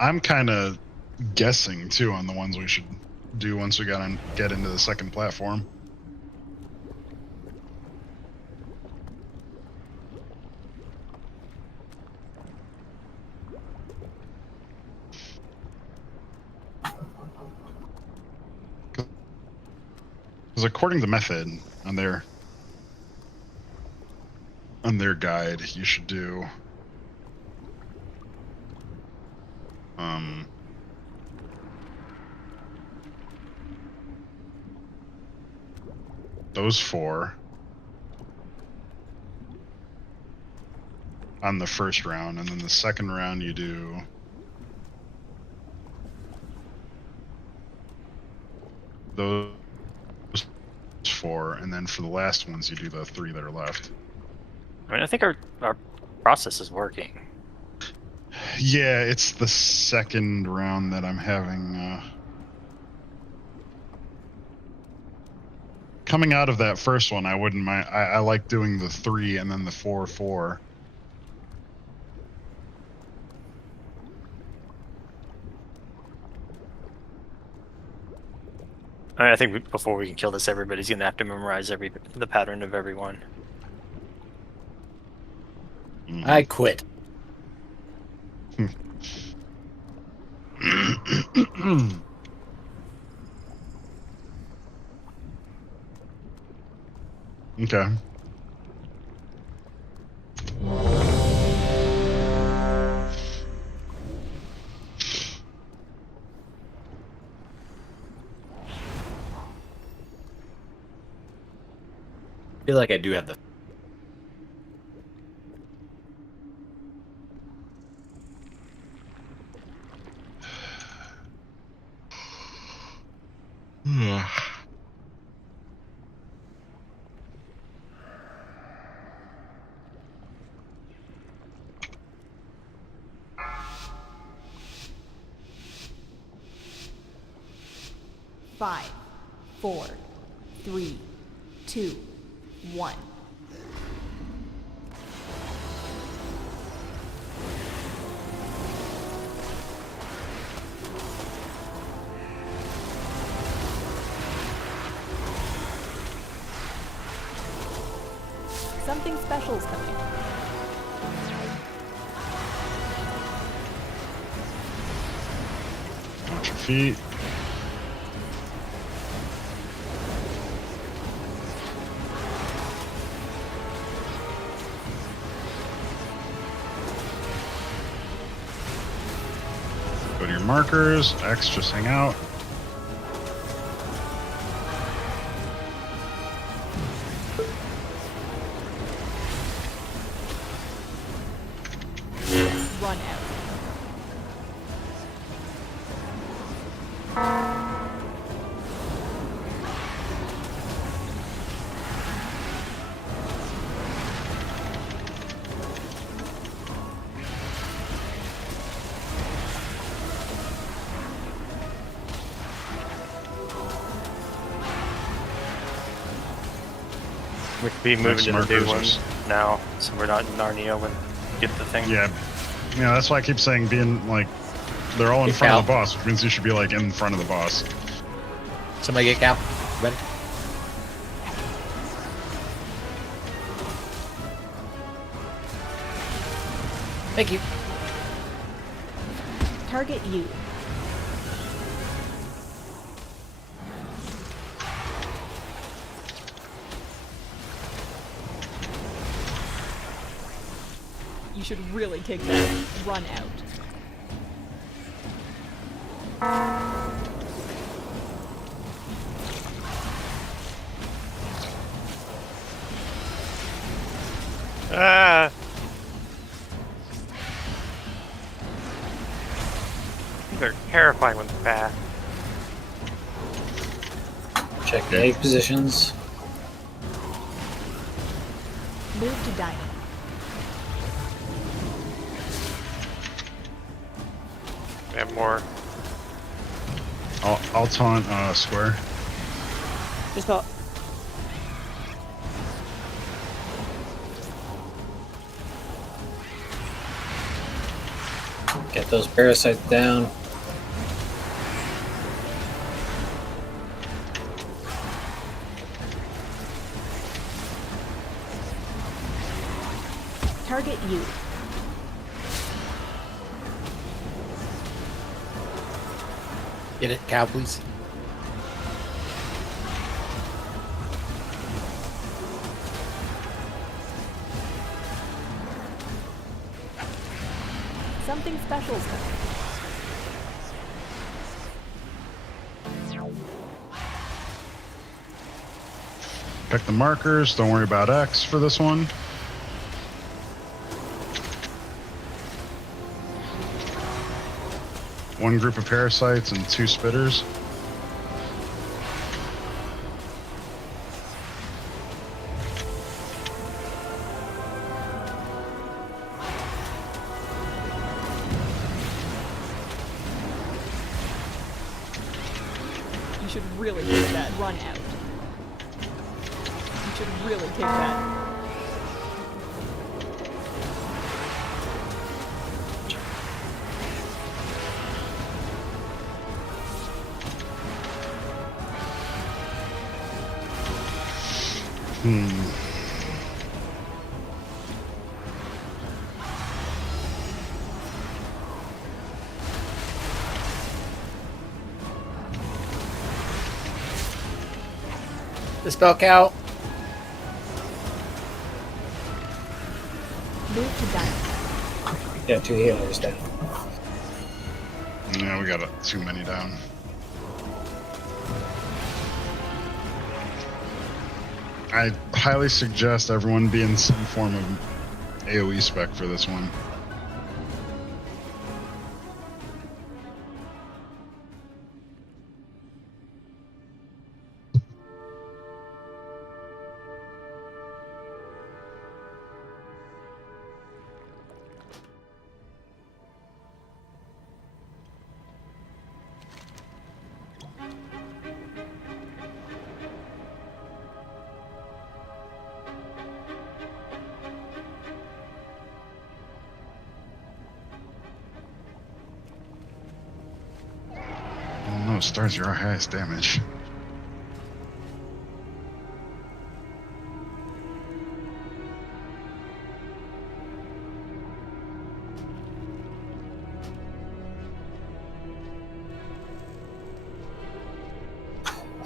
I'm kind of guessing too on the ones we should do once we get into the second platform. Because according to Method on their guide, you should do those 4 on the first round, and then the second round you do those 4, and then for the last ones you do the 3 that are left. I mean, I think our process is working. Yeah, it's the second round that I'm having coming out of that first one. I wouldn't mind. I like doing the 3 and then the 4-4. I think before we can kill this, everybody's gonna have to memorize the pattern of everyone. I quit. Okay. I feel like I do have the. Five, 4, 3, 2, 1. Something special's coming. Watch your feet. Go to your markers. X, just hang out. Run out. We'd be moving Next to the markers new one is- now, so we're not in Narnia when we get the thing. Yeah. Yeah, that's why I keep saying being like, they're all in Get front of Cal. the boss, which means you should be like in front of the boss. Somebody get Cal. Ready? Thank you. Target you. You should really take that. Run out. Ah! They're terrifying when they're fast. Check the egg positions. Move to dining. And more. I'll taunt square. Just felt. Get those parasites down. Target you. Get it, Cal, please. Something special's coming. Check the markers. Don't worry about X for this one. One group of parasites and 2 spitters. You should really take that. Run out. You should really take that. Dispel Cal. Move to dining. Yeah, 2 healers down. Yeah, we got too many down. I highly suggest everyone be in some form of AoE spec for this one. Oh no, stars are our highest damage.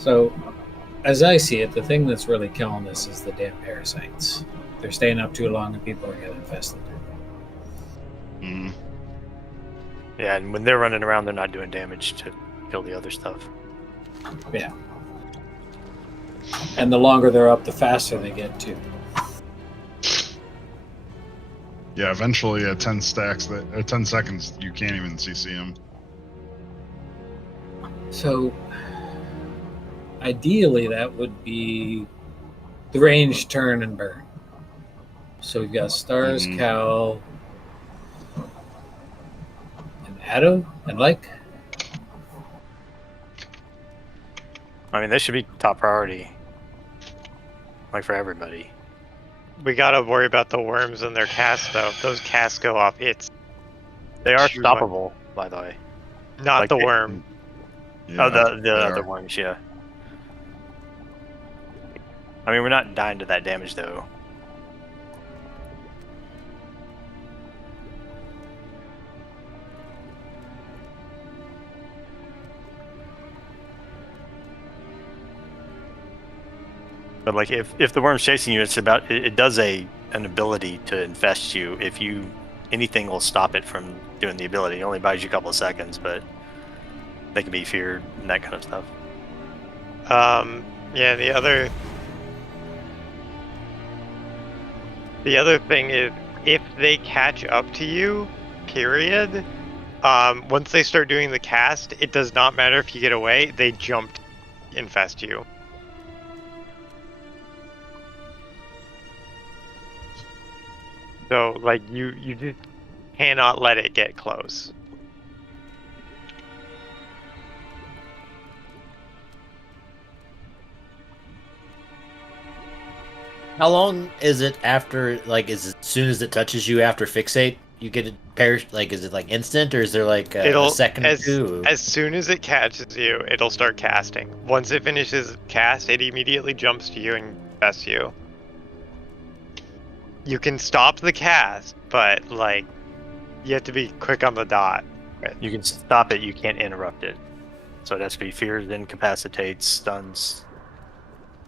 So, as I see it, the thing that's really killing this is the damn parasites. They're staying up too long and people are getting infested. Mm. Yeah, and when they're running around, they're not doing damage to kill the other stuff. Yeah. And the longer they're up, the faster they get too. Yeah, eventually at 10 seconds, you can't even CC them. So, ideally, that would be the range, turn, and burn. So we've got Stars, Cal, and Addo, and Like. I mean, they should be top priority. Like for everybody. We gotta worry about the worms and their casts, though. If those casts go off, They are stoppable, by the way. Not Like the worm. Oh, the other worms, yeah. I mean, we're not dying to that damage, though. But like, if the worm's chasing you, it's about it does an ability to infest you. If anything will stop it from doing the ability. It only buys you a couple of seconds, but they can be feared and that kind of stuff. Yeah. The other thing is, if they catch up to you, period. Once they start doing the cast, it does not matter if you get away. They jump to infest you. So, like, you just cannot let it get close. How long is it after, like, is it as soon as it touches you after fixate, you get it like, is it like instant, or is there like a second or two? As soon as it catches you, it'll start casting. Once it finishes cast, it immediately jumps to you and infests you. You can stop the cast, but, like, you have to be quick on the dot. You can stop it, you can't interrupt it. So it has to be fears, incapacitates, stuns,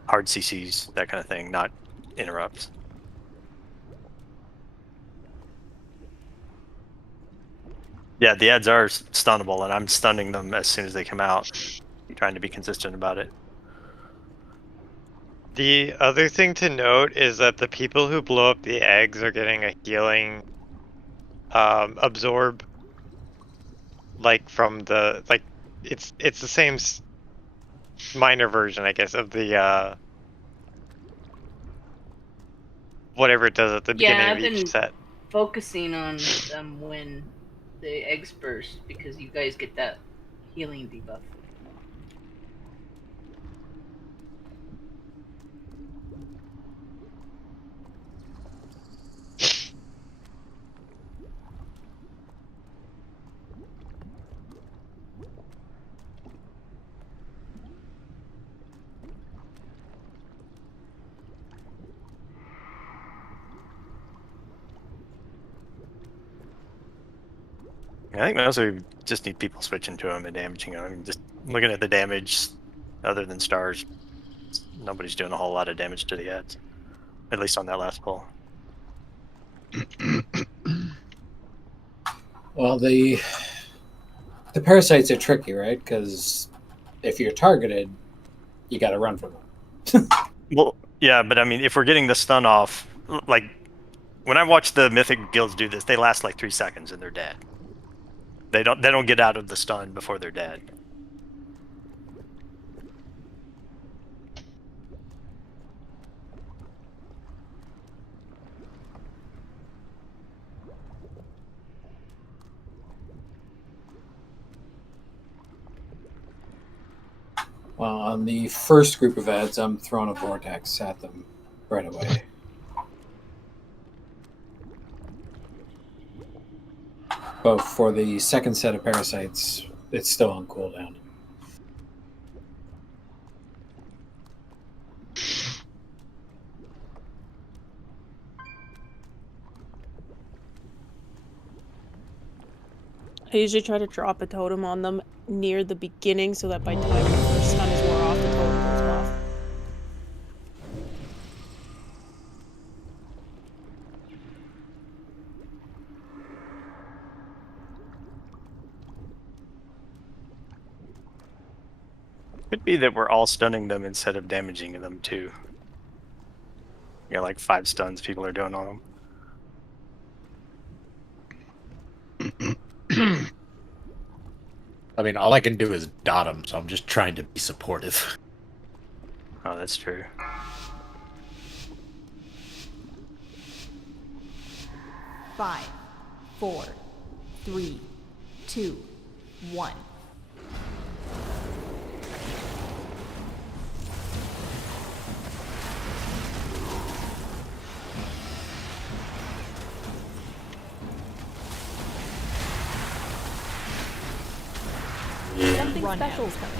hard CCs, that kind of thing, not interrupts. Yeah, the ads are stunnable, and I'm stunning them as soon as they come out. Trying to be consistent about it. The other thing to note is that the people who blow up the eggs are getting a healing absorb, like from the it's the same minor version, I guess, of the whatever it does at the beginning of each set. Focusing on when the eggs burst, because you guys get that healing debuff. I think mostly we just need people switching to them and damaging them. I mean, just looking at the damage, other than stars, nobody's doing a whole lot of damage to the ads. At least on that last pull. Well, the parasites are tricky, right? Because if you're targeted, you got to run from them. Well, yeah, but I mean, if we're getting the stun off, like when I watch the mythic guilds do this, they last like 3 seconds and they're dead. They don't get out of the stun before they're dead. Well, on the first group of ads, I'm throwing a vortex at them right away. But for the second set of parasites, it's still on cooldown. I usually try to drop a totem on them near the beginning so that by the time the first stun is wore off, the totem Could be that we're all stunning them instead of damaging them too. Yeah, like 5 stuns people are doing on them. I mean, all I can do is dot them, so I'm just trying to be supportive. Oh, that's true. Five, 4, 3, 2, 1. Something special is coming.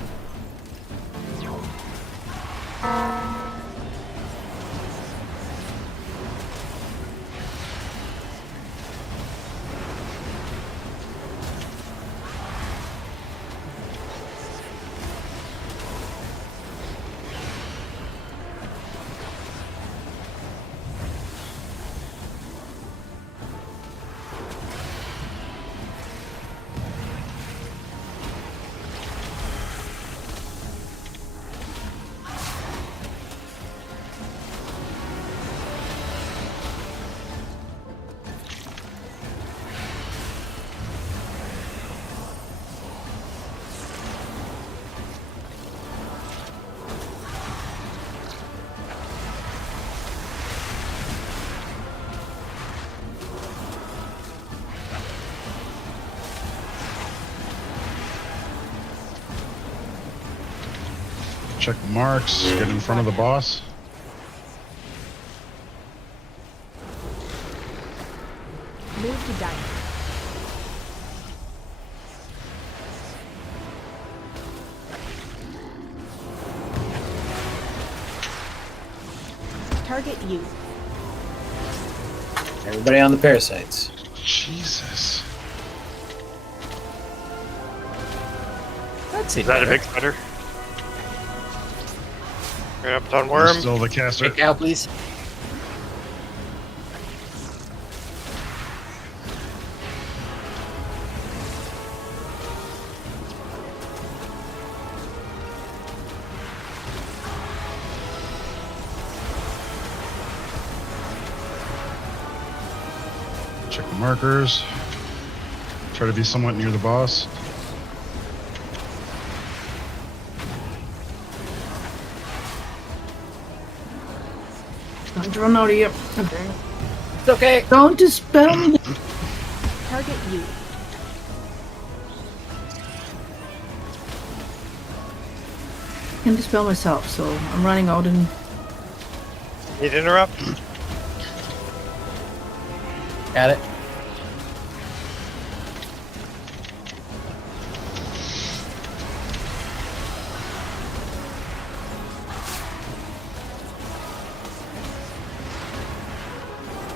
Check the marks, get in front of the boss. Move to diamond. Target you. Everybody on the parasites. Jesus. That's Is that a big spider? Right up on worm. Still the caster. Kick out, please. Check the markers. Try to be somewhat near the boss. Don't run out of here. Okay. It's okay. Don't dispel me. Target you. I can dispel myself, so I'm running out and. Need to interrupt? Got it.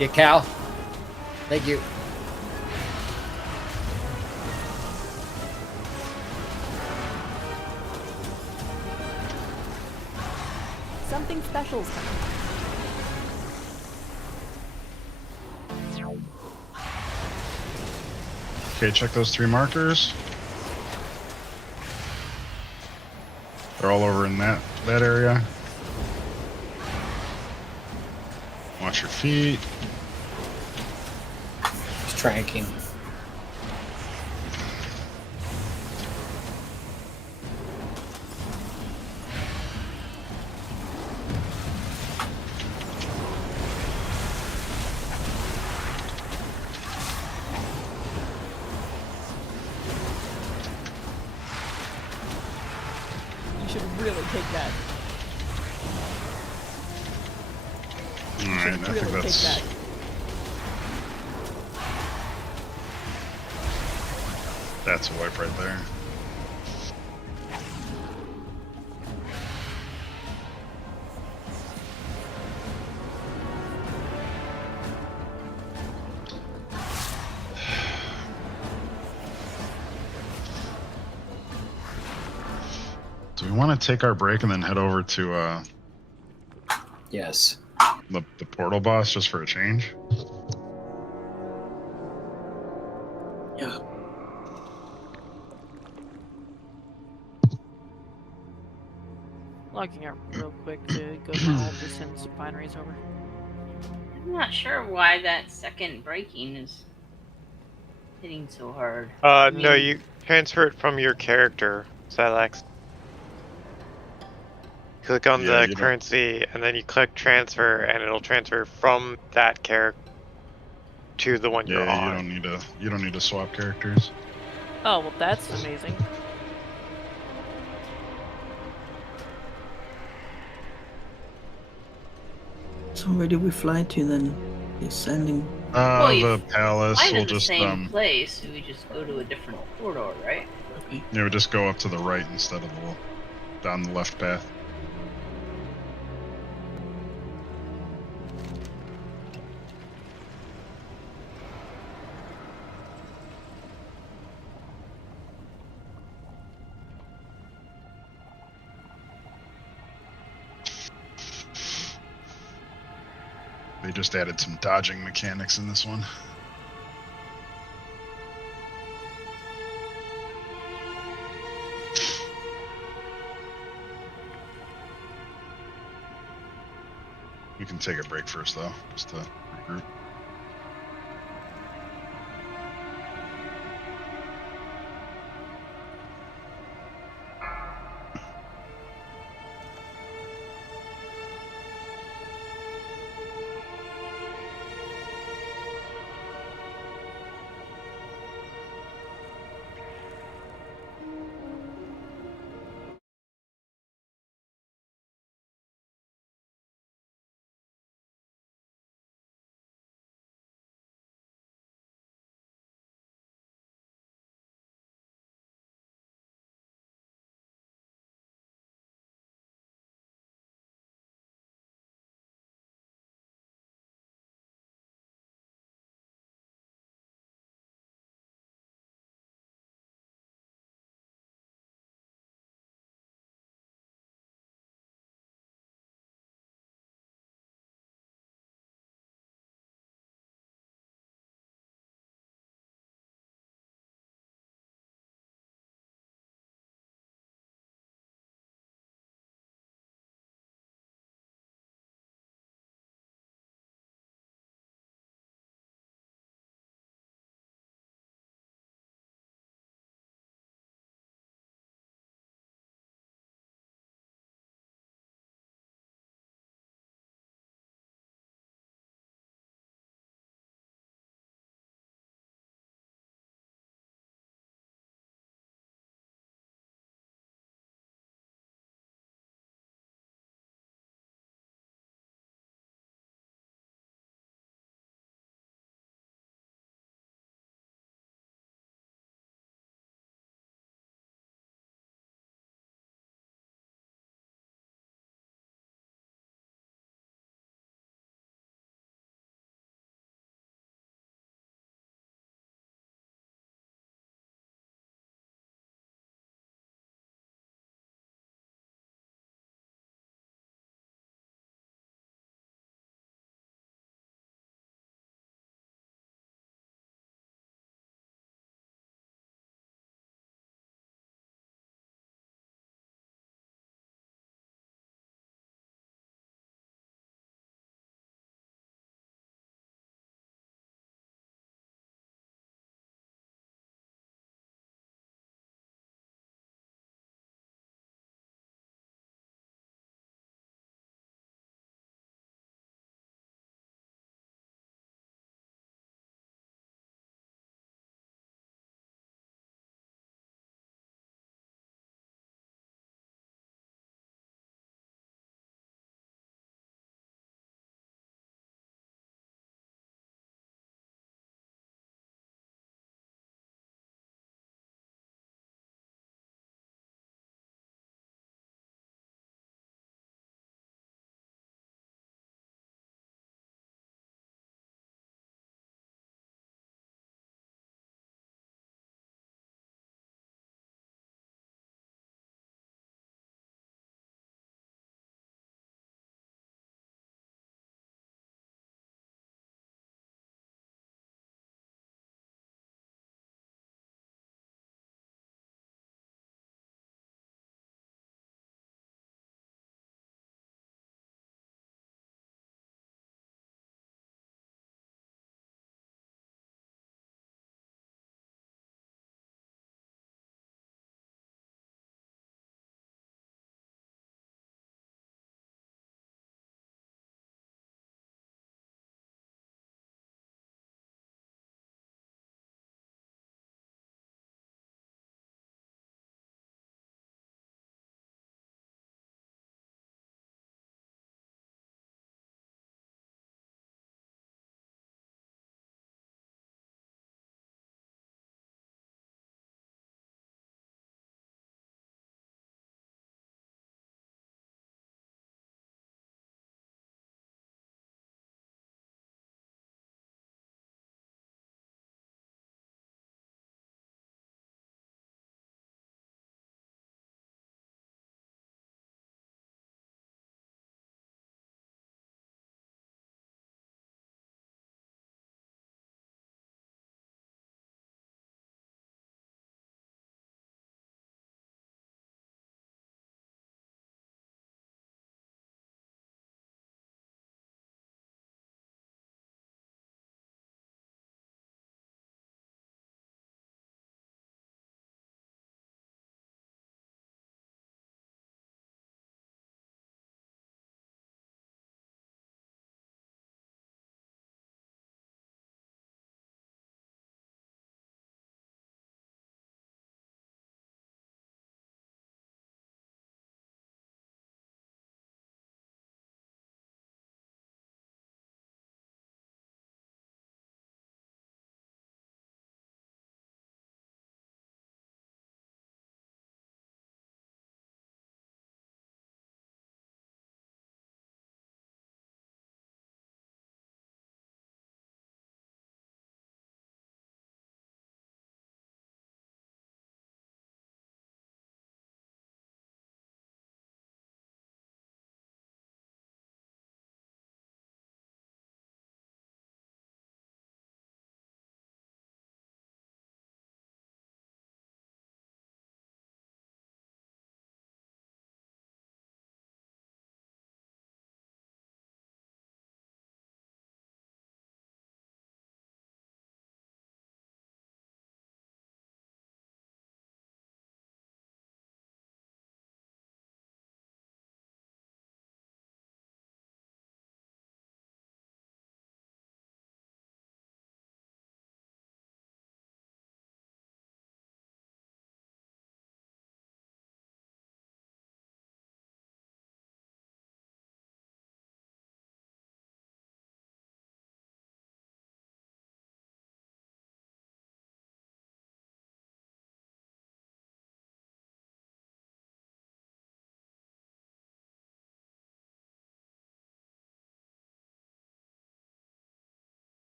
Yeah, Cal. Thank you. Something special is coming. Okay, check those 3 markers. They're all over in that area. Watch your feet. He's tranking. You should really take that. Alright, I think that's. That's a wipe right there. Do we want to take our break and then head over to Yes. the portal boss just for a change? Yeah. logging out real quick to go through all this and some binaries over. I'm not sure why that second breaking is hitting so hard. No, you transfer it from your character, Silex. Click on the currency, and then you click transfer, and it'll transfer from that character to the one you're on. You don't need to swap characters. Oh well, that's amazing. So where do we fly to then? Descending. The palace fly will to the just same place. We just go to a different corridor, right? Okay. You would just go up to the right instead of down the left path. They just added some dodging mechanics in this one. We can take a break first, though, just to regroup.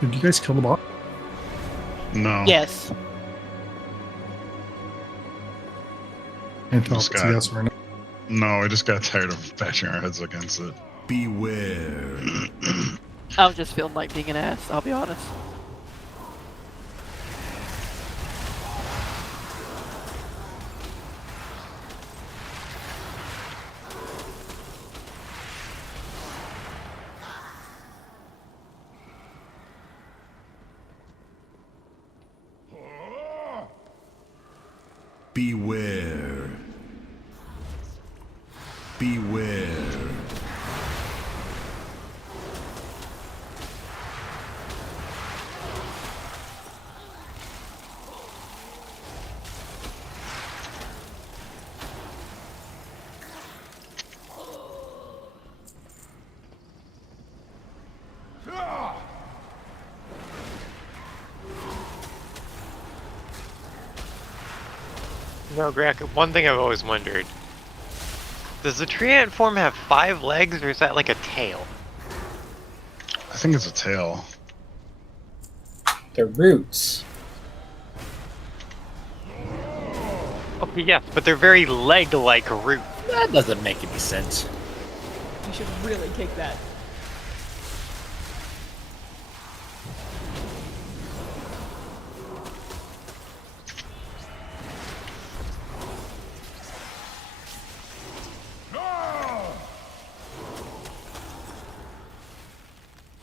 Did you guys kill the boss? No. Yes. Can't tell if Just it's got- a yes or no. No, we just got tired of bashing our heads against it. Beware. I was just feeling like being an ass, I'll be honest. Beware. Beware. No, Greg, one thing I've always wondered. Does the tree ant form have 5 legs, or is that like a tail? I think it's a tail. They're roots. Okay, yes, but they're very leg-like roots. That doesn't make any sense. You should really kick that.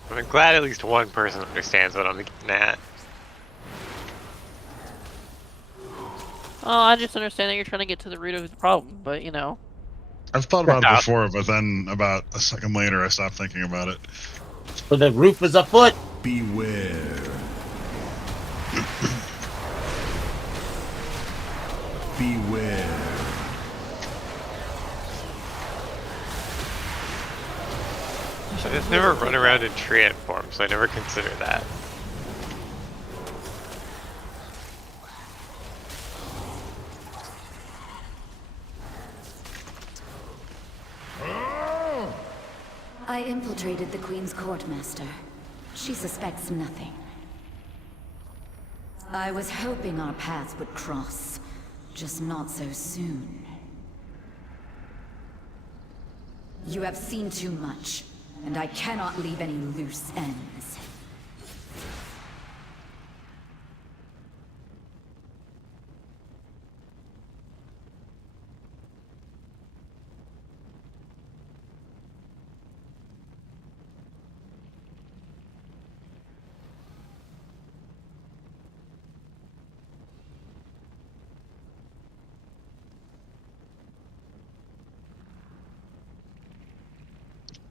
I'm glad at least one person understands what I'm getting at. Oh, I just understand that you're trying to get to the root of the problem, but you know. I've thought about it before, but then about a second later, I stopped thinking about it. So the roof is afoot. Beware. Beware. I just never run around in tree ant form, so I never consider that. I infiltrated the Queen's court, Master. She suspects nothing. I was hoping our paths would cross, just not so soon. You have seen too much, and I cannot leave any loose ends.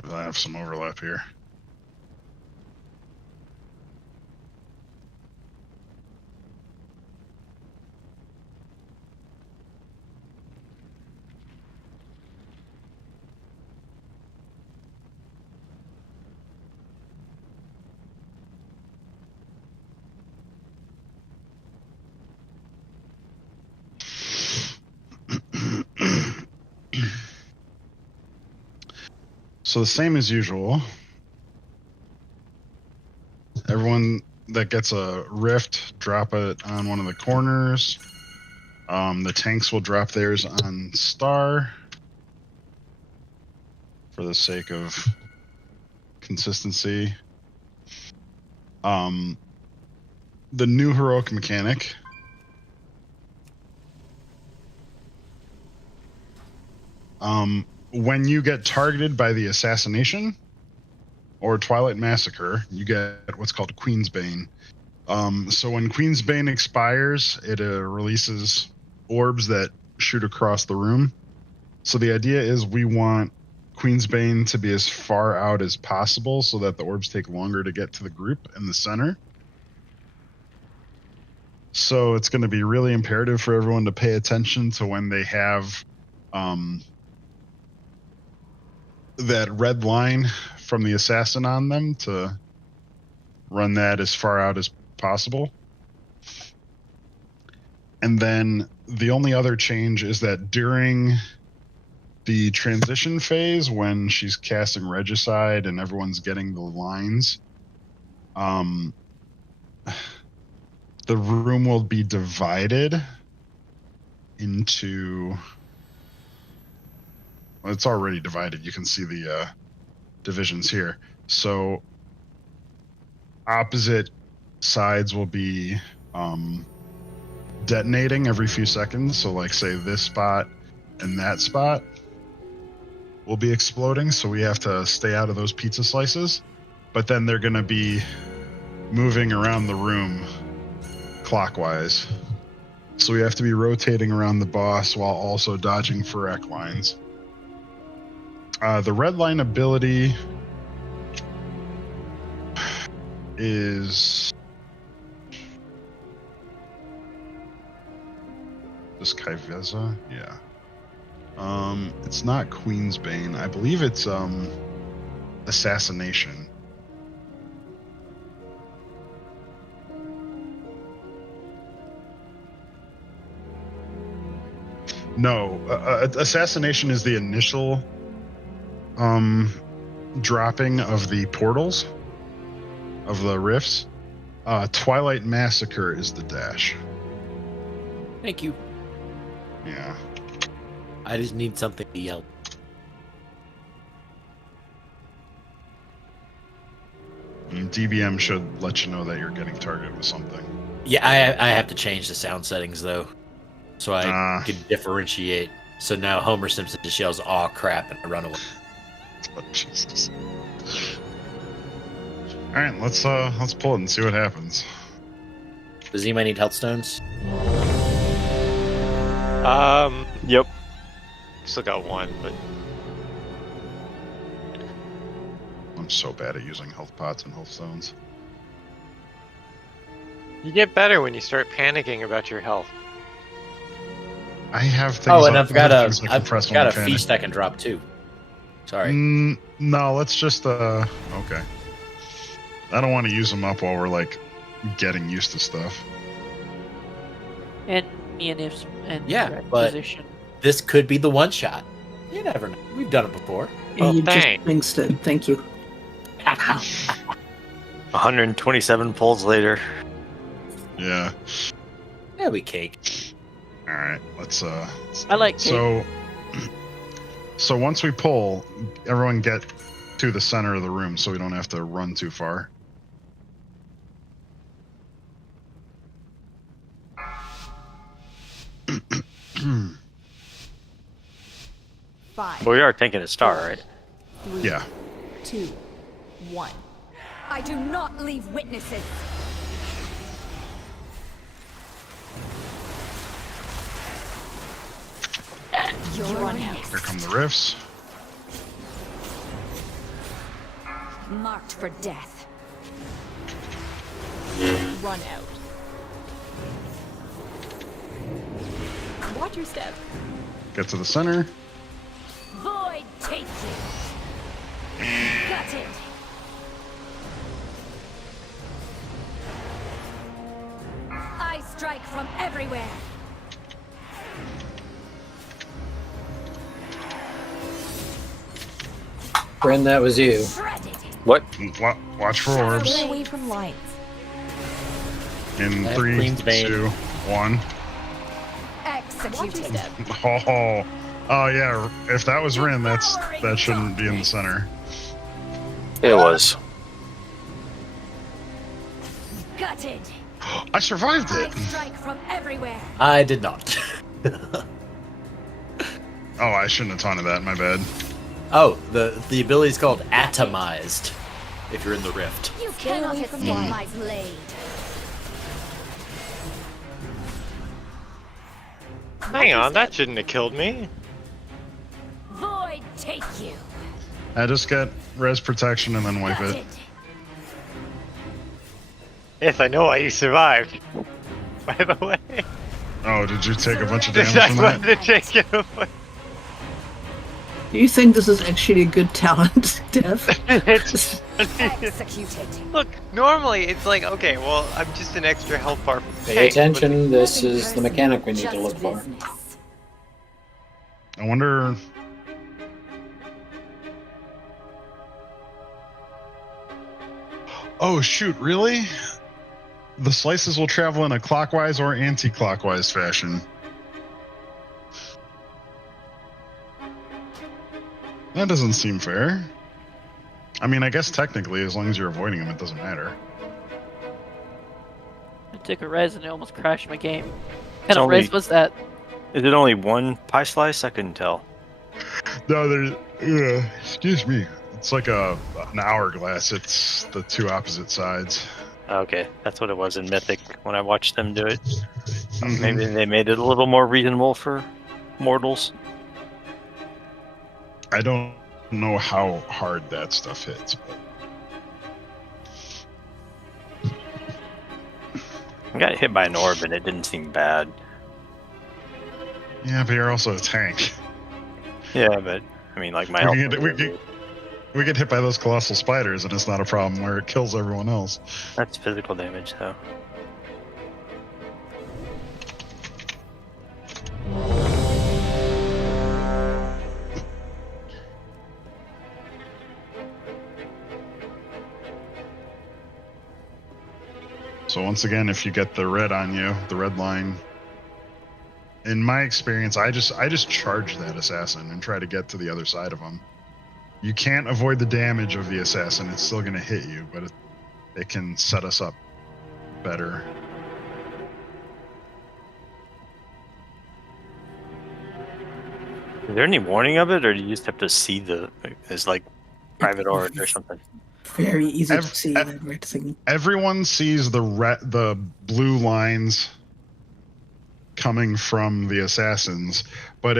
I have some overlap here. So the same as usual. Everyone that gets a rift, drop it on one of the corners. The tanks will drop theirs on star for the sake of consistency. The new heroic mechanic. When you get targeted by the assassination or Twilight Massacre, you get what's called Queen's Bane. So when Queen's Bane expires, it releases orbs that shoot across the room. So the idea is we want Queen's Bane to be as far out as possible so that the orbs take longer to get to the group in the center. So it's going to be really imperative for everyone to pay attention to when they have that red line from the assassin on them to run that as far out as possible. And then the only other change is that during the transition phase, when she's casting Regicide and everyone's getting the lines, The room will be divided into. Well, it's already divided. You can see the divisions here. So opposite sides will be detonating every few seconds. So like say this spot and that spot will be exploding. So we have to stay out of those pizza slices. But then they're going to be moving around the room clockwise. So we have to be rotating around the boss while also dodging Ferrec lines. The red line ability is this Kaiveza? Yeah. It's not Queen's Bane. I believe it's Assassination. No, Assassination is the initial dropping of the portals of the rifts. Twilight Massacre is the dash. Thank you. Yeah. I just need something to yell. And DBM should let you know that you're getting targeted with something. Yeah, I have to change the sound settings though, so I can differentiate. So now Homer Simpson just yells "aw crap" and I run away. Oh, Jesus. All right, let's pull it and see what happens. Does anybody need health stones? Yep. Still got one, but I'm so bad at using health pots and health stones. you get better when you start panicking about your health. I have things. Oh, and I've got a a feast I can drop too. Sorry. No, let's just okay. I don't want to use them up while we're like getting used to stuff. And me and Ifs and Yeah, but position. this could be the one shot. You never know. We've done it before. Yeah, you just jinxed it. Thank you. 127 pulls later. Yeah. Yeah, we cake. All right, let's I like cake. So once we pull, everyone get to the center of the room so we don't have to run too far. Five. Well, we are taking a star, right? 3, Yeah. 2, 1. I do not leave witnesses. You're on out. Here come the rifts. Marked for death. Run out. Watch your step. Get to the center. Void take you. Gutted. I strike from everywhere. Bren, that was you. What? Watch for orbs. Stay away from lights. In That's 3, Queen's Bane. 2, 1. Executed. Oh yeah. If that was Rin, that shouldn't be in the center. It was. Gutted. I survived I it. strike from everywhere. I did not. Oh, I shouldn't have taunted that. My bad. Oh, the ability is called Atomized. If you're in the rift. You cannot escape my blade. Hang on, that shouldn't have killed me. Void take you. I just get res protection and then wipe it. Yes, I know why you survived. By the way. Oh, did you take a bunch of damage I from wanted that? to take it away. Do you think this is actually a good talent, Dev? It's Executed. Look, normally it's like, okay, well, I'm just an extra health bar. Pay attention. This is the mechanic we need to look for. I wonder. Oh shoot! Really? The slices will travel in a clockwise or anti-clockwise fashion. That doesn't seem fair. I mean, I guess technically, as long as you're avoiding them, it doesn't matter. I took a res and it almost crashed my game. What kind of res was that? Is it only one pie slice? I couldn't tell. No, there's. Excuse me. It's like an hourglass. It's the two opposite sides. Okay, that's what it was in Mythic when I watched them do it. Maybe they made it a little more reasonable for mortals. I don't know how hard that stuff hits. But... I got hit by an orb and it didn't seem bad. Yeah, but you're also a tank. Yeah, but I mean, like we get hit by those colossal spiders and it's not a problem where it kills everyone else. That's physical damage, though. So once again, if you get the red on you, the red line, in my experience, I just charge that assassin and try to get to the other side of him. You can't avoid the damage of the assassin. It's still going to hit you, but it can set us up better. Is there any warning of it, or do you just have to see as like private order or something? Very easy to see that red thing. Everyone sees the blue lines coming from the assassins, but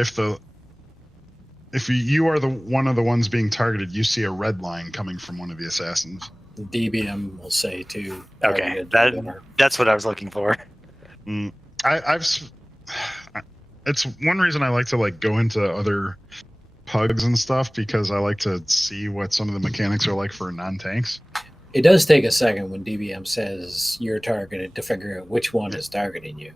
if you are one of the ones being targeted, you see a red line coming from one of the assassins. DBM will say too. Okay, that's what I was looking for. It's one reason I like to go into other pugs and stuff, because I like to see what some of the mechanics are like for non-tanks. It does take a second when DBM says you're targeted to figure out which one is targeting you.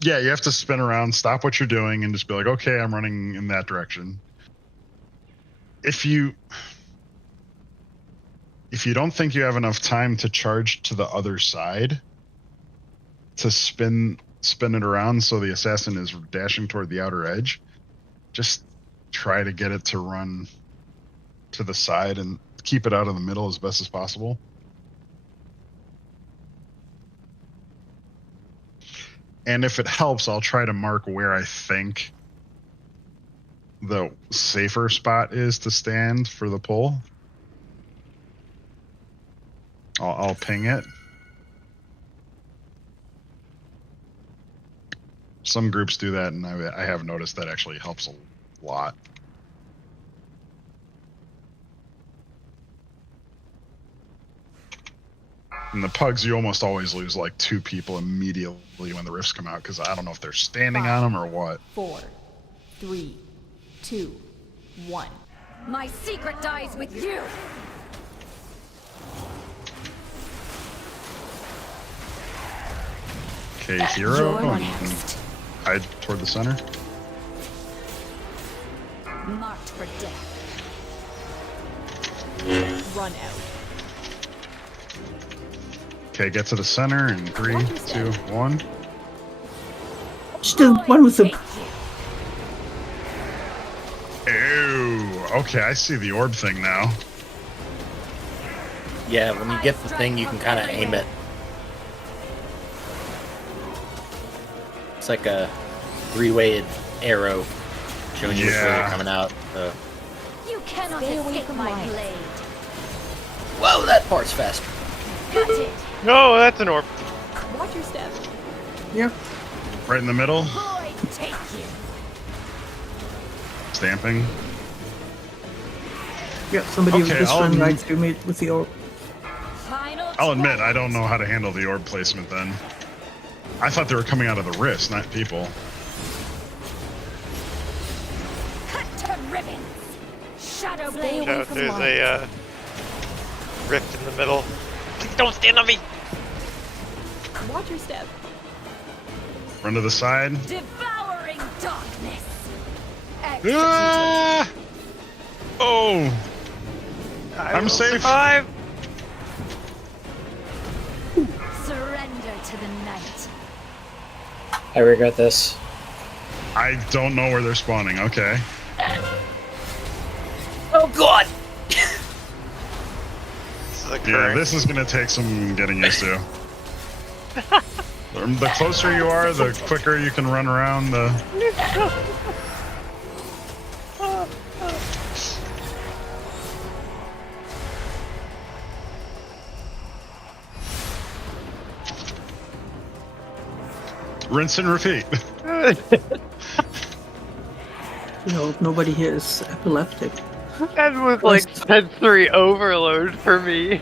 Yeah, you have to spin around, stop what you're doing, and just be like, okay, I'm running in that direction. If you don't think you have enough time to charge to the other side, to spin it around so the assassin is dashing toward the outer edge, just try to get it to run to the side and keep it out of the middle as best as possible. And if it helps, I'll try to mark where I think the safer spot is to stand for the pull. I'll ping it. Some groups do that, and I have noticed that actually helps a lot. In the pugs, you almost always lose like 2 people immediately when the rifts come out, because I don't know if they're standing on them or what. 4, 3, 2, 1. My secret dies with you! Okay, hero. Hide toward the center. Marked for death. Run out. Okay, get to the center in 3, 2, 1. Still one with them. Ew. Okay, I see the orb thing now. Yeah, when you get the thing, you can kind of aim it. It's like a 3-weighted arrow showing you which way they're coming out. You cannot escape my blade. Whoa, that part's faster. Cut it. No, that's an orb. Watch your step. Yep. Right in the middle. Void take you. Stamping. Yep, somebody Okay, just run right through me with the orb. I'll admit, I don't know how to handle the orb placement then. I thought they were coming out of the wrist, not people. Cut to ribbons. Shadow blade. No, there's a rift in the middle. Please don't stand on me. Watch your step. Run to the side. Devouring darkness. Ah! Oh! I'm safe. Survive. I regret this. I don't know where they're spawning. Okay. Oh god! Yeah, this is gonna take some getting used to. The closer you are, the quicker you can run around the... Rinse and repeat. Nobody here is epileptic. That was like sensory overload for me.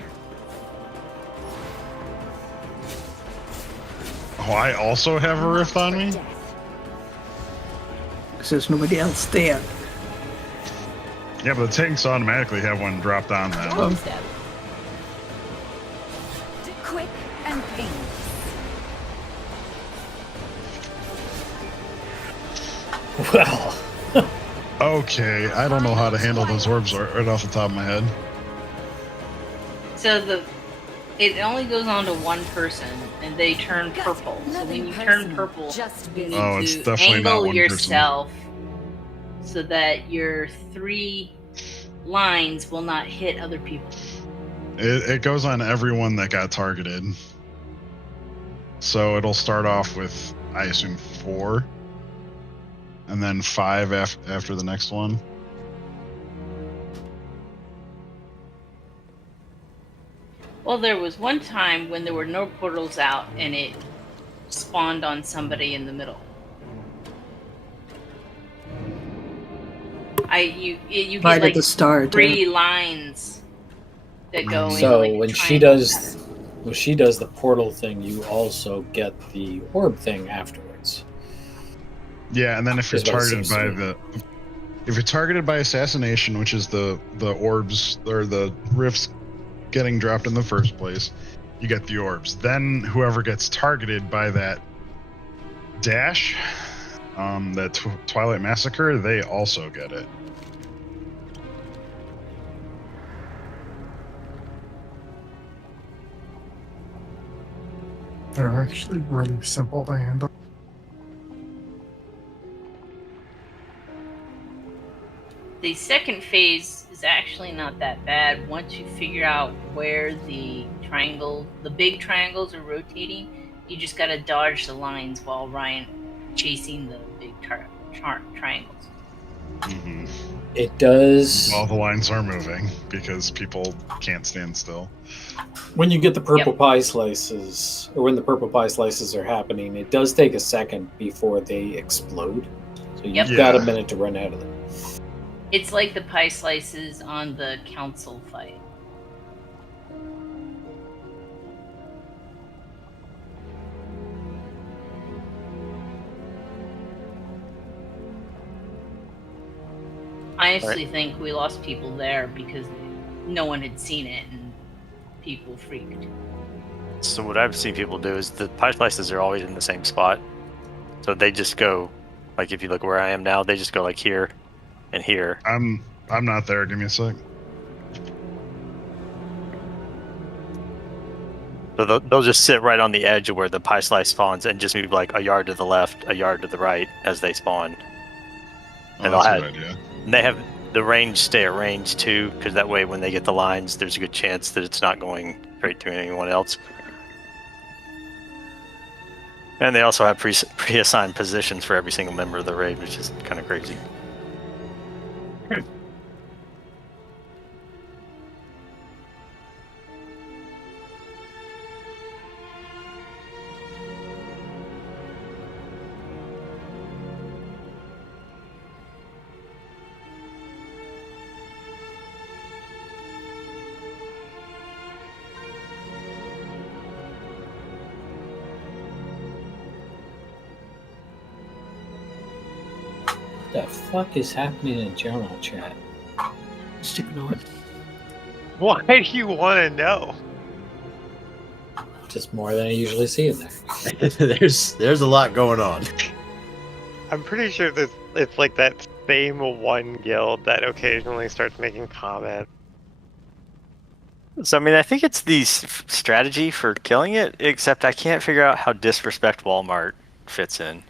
Oh, I also have a rift on me? Because there's nobody else there. Yeah, but the tanks automatically have one dropped on them. Quick and painless. Well. Okay, I don't know how to handle those orbs right off the top of my head. So it only goes on to one person, and they turn purple. So when you turn purple, you need it's to definitely not angle one yourself so that your 3 lines will not hit other people. It goes on everyone that got targeted. So it'll start off with, I assume, 4. And then 5 after the next one. Well, there was one time when there were no portals out, and it spawned on somebody in the middle. You get Right like at the start, 3 lines that go in. So like when she does the portal thing, you also get the orb thing afterwards. Yeah, and then if you're targeted by assassination, which is the orbs or the rifts getting dropped in the first place, you get the orbs. Then whoever gets targeted by that dash, that Twilight Massacre, they also get it. They're actually really simple to handle. The second phase is actually not that bad once you figure out where the big triangles are rotating. You just gotta dodge the lines while Ryan chasing the big triangles. Mm-hmm. It does. Well, the lines are moving because people can't stand still. When you get the purple pie slices, or when the purple pie slices are happening, it does take a second before they explode. So you've got a minute to run out of them. It's like the pie slices on the council fight. I honestly think we lost people there because no one had seen it and people freaked. So what I've seen people do is the pie slices are always in the same spot. So they just go, like if you look where I am now, they just go like here and here. I'm not there. Give me a sec. So they'll just sit right on the edge of where the pie slice spawns and just move like a yard to the left, a yard to the right as they spawn. And that's a good idea. And they have the range stay at range too, because that way when they get the lines, there's a good chance that it's not going straight to anyone else. And they also have pre-assigned positions for every single member of the raid, which is kind of crazy. What the fuck is happening in general chat? Just ignore it. Why do you want to know? Just more than I usually see in there. There's a lot going on. I'm pretty sure that it's like that same one guild that occasionally starts making comments. So I mean, I think it's the strategy for killing it, except I can't figure out how disrespect Walmart fits in.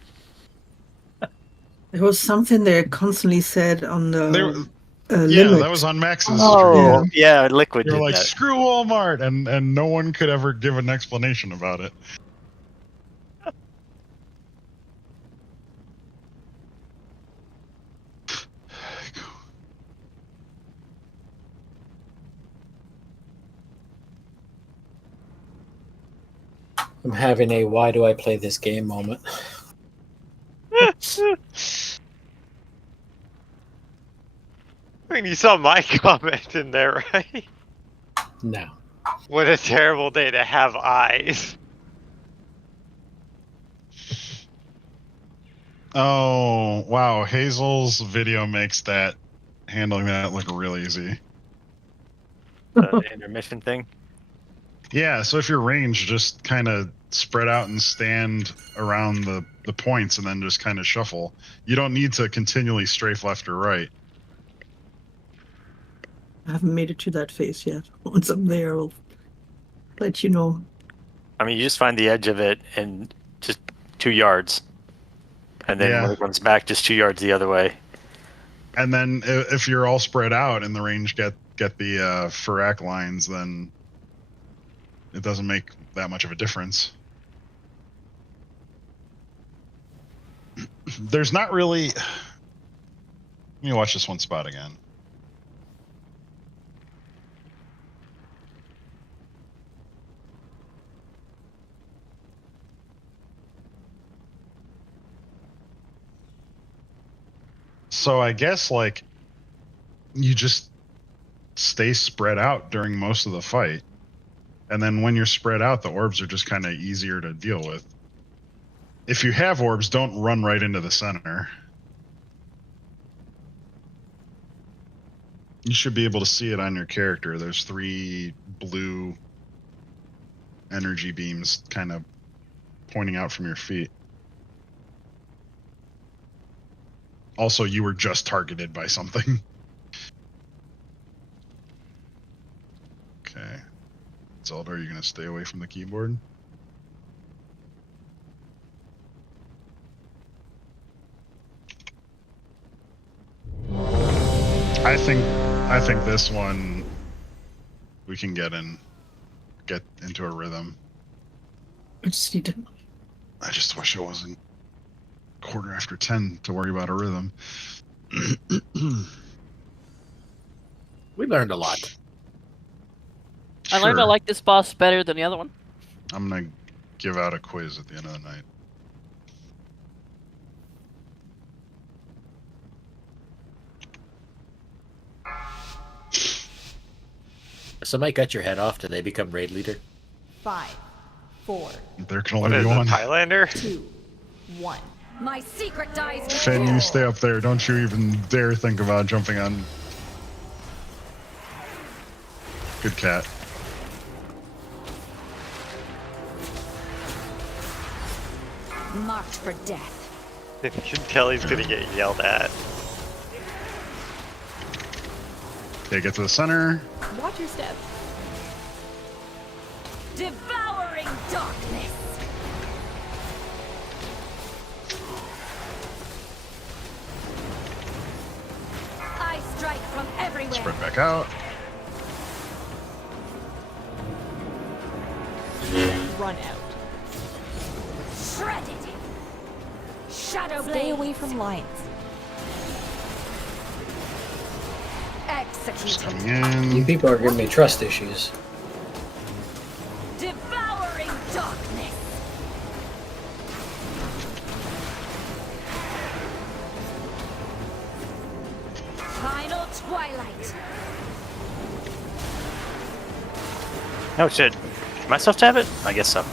There was something they constantly said on the yeah, limit. that was on Max's Oh, stream. yeah, Liquid They were did like, that. screw Walmart, and no one could ever give an explanation about it. I'm having a why do I play this game moment. I mean, you saw my comment in there, right? No. What a terrible day to have eyes. Oh, wow. Hazel's video makes that handling that look real easy. The intermission thing. Yeah, so if you're ranged, just kind of spread out and stand around the points and then just kind of shuffle. You don't need to continually strafe left or right. I haven't made it to that phase yet. Once I'm there, I'll let you know. I mean, you just find the edge of it and just 2 yards. And then when it comes back, just 2 yards the other way. And then if you're all spread out and the range get the Farak lines, then it doesn't make that much of a difference. There's not really... Let me watch this one spot again. So I guess, like, you just stay spread out during most of the fight. And then when you're spread out, the orbs are just kind of easier to deal with. If you have orbs, don't run right into the center. You should be able to see it on your character. There's 3 blue energy beams kind of pointing out from your feet. Also, you were just targeted by something. Okay. Zelda, are you going to stay away from the keyboard? I think this one we can get into a rhythm. I just need to... I just wish it wasn't 10:15 to worry about a rhythm. We learned a lot. I learned I like this boss better than the other one. I'm gonna give out a quiz at the end of the night. If somebody cut your head off, do they become raid leader? 5, 4. There can only be one. Highlander? 2, 1. My secret dies. Finn, you stay up there. Don't you even dare think about jumping on. Good cat. Marked for death. You can tell he's gonna get yelled at. Okay, get to the center. Watch your step. Devouring darkness. I strike from everywhere. Spread back out. Run out. Shredded. Shadow Stay blade. away from lines. Execute. Coming in. You people are giving me trust issues. Devouring darkness. Final twilight. Oh shit. Am I supposed to have it? I guess so.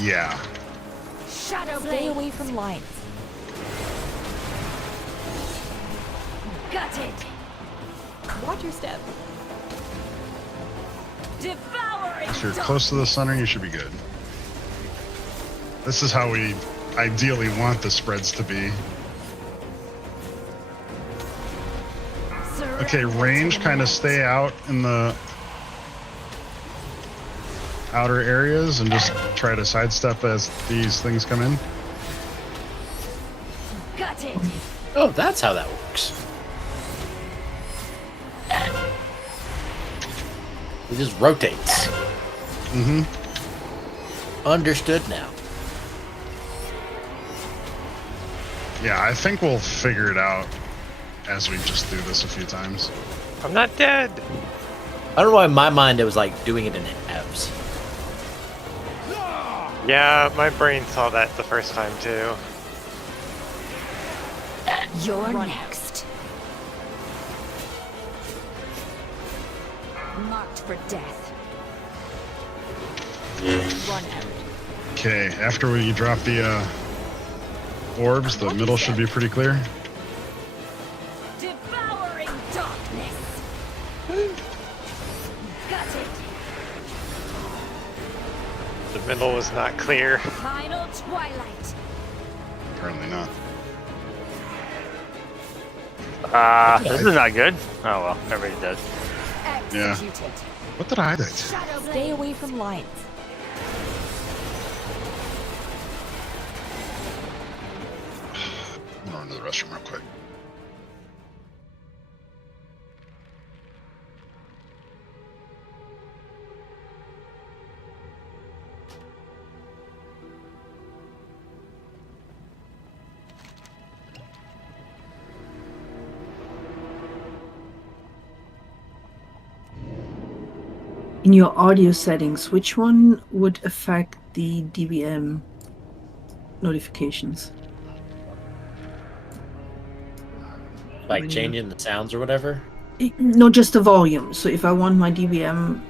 Yeah. Shadow Stay blade. away from lines. Gutted. Watch your step. Devouring If you're close to the center, you should be good. This is how we ideally want the spreads to be. Okay, range, kind of stay out in the outer areas and just try to sidestep as these things come in. Got it. Oh, that's how that works. It just rotates. Mm-hmm. Understood now. Yeah, I think we'll figure it out as we just do this a few times. I'm not dead. I don't know why in my mind it was like doing it in halves. Yeah, my brain saw that the first time too. You're next. Marked for death. Run out. Okay, after we drop the orbs, the middle should be pretty clear. Devouring darkness. Got it. The middle was not clear. Final twilight. Apparently not. This is not good. Oh well, everybody's dead. Yeah. What did I do? Stay away from lights. I'm gonna run to the restroom real quick. In your audio settings, which one would affect the DBM notifications? Like changing the sounds or whatever? No, just the volume. So if I want my DBM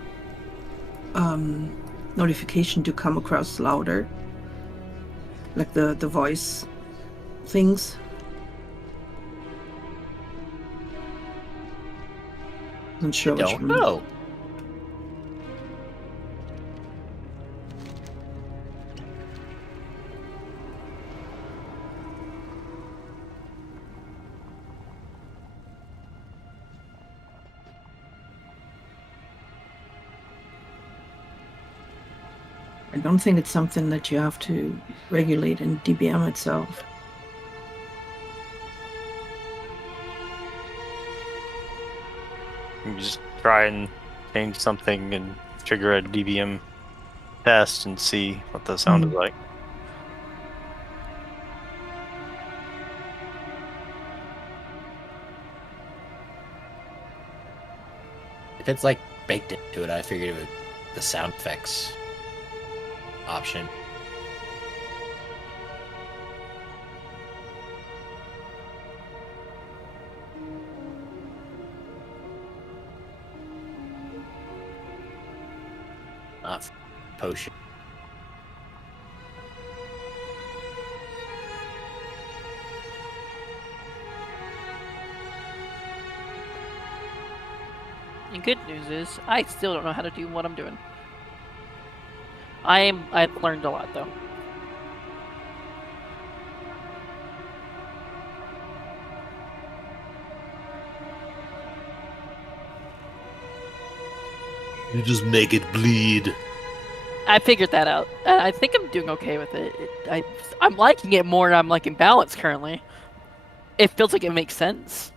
notification to come across louder, like the voice things. I'm sure. I don't know. I don't think it's something that you have to regulate in DBM itself. You just try and change something and trigger a DBM test and see what the sound is like. If it's like baked into it, I figured it would the sound effects option. Not potion. The good news is, I still don't know how to do what I'm doing. I've learned a lot though. You just make it bleed. I figured that out. I think I'm doing okay with it. I'm liking it more than I'm liking balance currently. It feels like it makes sense.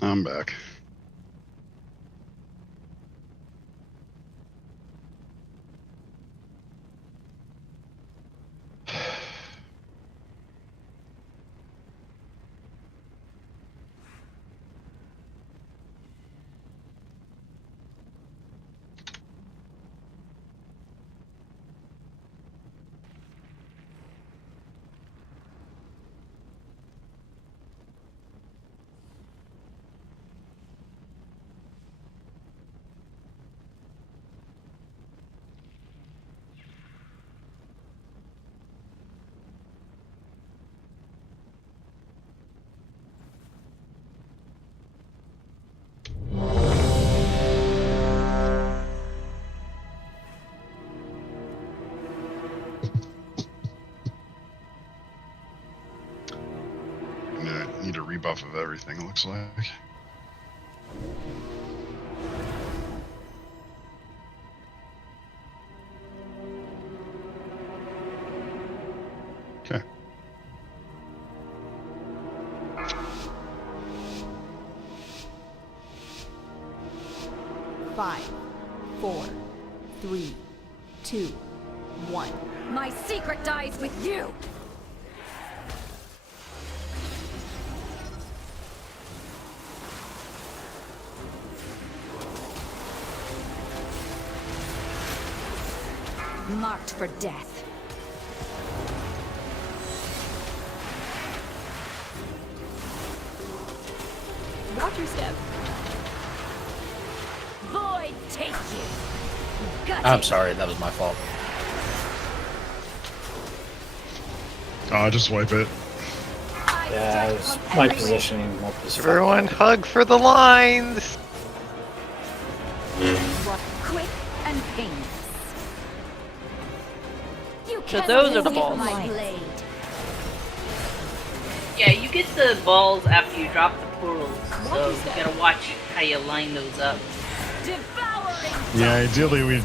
I'm back. Need a rebuff of everything, it looks like. Okay. Five, 4, 3, 2, 1. My secret dies with you! Marked for death. Watch your step. Void take you! Got I'm it. sorry, that was my fault. Just wipe it. Yeah, it was my positioning. Everyone hug for the lines! Quick and painless. You So cannot those are the escape balls. my blade. Yeah, you get the balls after you drop the portals, so you gotta watch how you line those up. Yeah, ideally we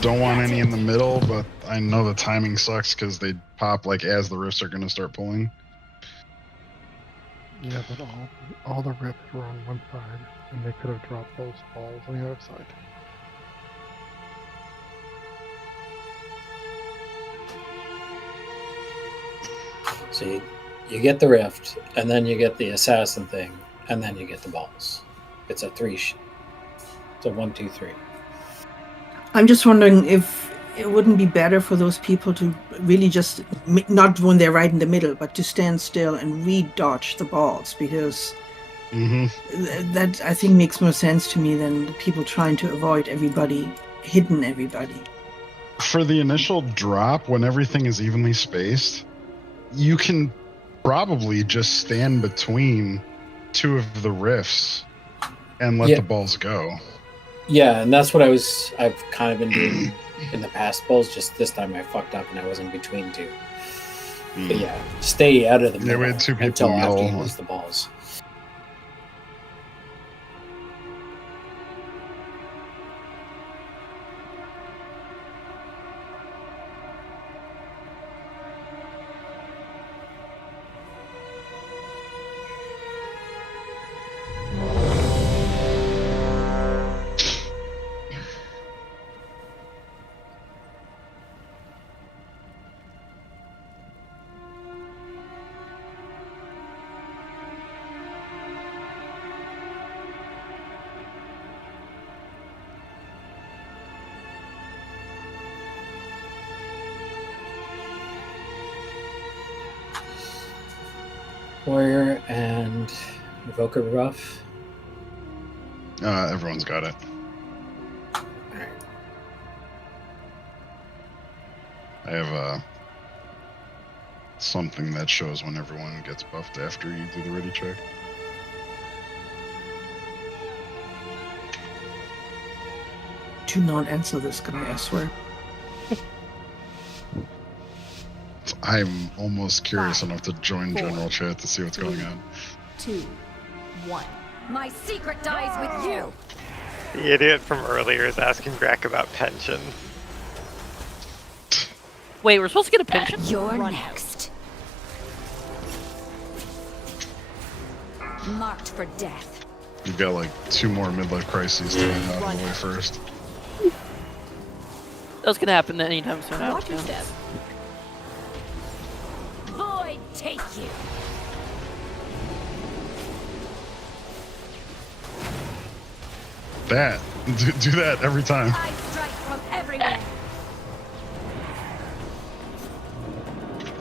don't want any in the middle, but I know the timing sucks because they pop like as the rifts are going to start pulling. Yeah, but all the rifts were on one side, and they could have dropped those balls on the other side. So you get the rift, and then you get the assassin thing, and then you get the balls. It's a it's a 1, 2, 3. I'm just wondering if it wouldn't be better for those people to really just, not when they're right in the middle, but to stand still and re-dodge the balls, because that I think makes more sense to me than the people trying to avoid everybody, hitting everybody. For the initial drop, when everything is evenly spaced, you can probably just stand between two of the rifts and let the balls go. Yeah, and that's what I've kind of been doing in the past bowls. Just this time I fucked up and I was in between two. But yeah, stay out of the middle we had two people until in the after you middle. lose the balls. Warrior and Evoker Rough. Everyone's got it. I have something that shows when everyone gets buffed after you do the ready check. Do not answer this guy, I swear. I'm almost curious enough to join general chat to see what's going on. 2, 1. My secret dies with you. The idiot from earlier is asking Greg about pension. Wait, we're supposed to get a pension? You're next. Marked for death. You've got like 2 more midlife crises to get out of the way first. That's gonna happen anytime soon. Watch your step. Void take you. That. Do that every time. I strike from everywhere.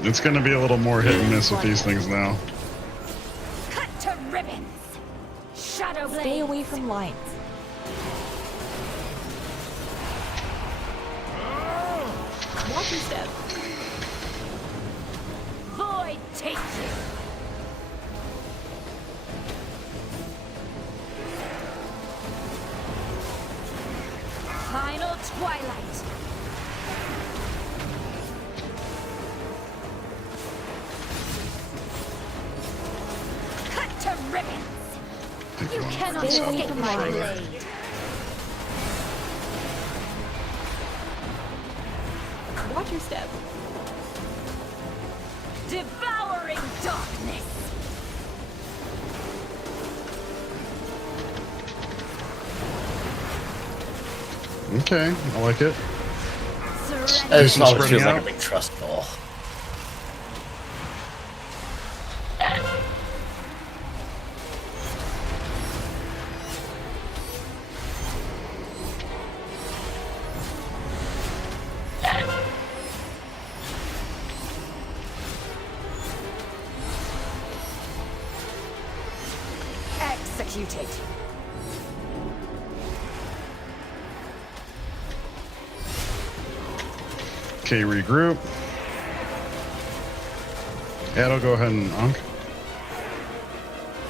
It's gonna be a little more hit and miss with these things now. Cut to ribbons. Shadow blade. Stay away from lines. Watch your step. Void take you. Final twilight. Cut to ribbons. You cannot escape my blade. Watch your step. Devouring darkness. Okay, I like it. This always spreading feels like out. a big trust ball. Executed. Okay, regroup. Ad'll go ahead and unk.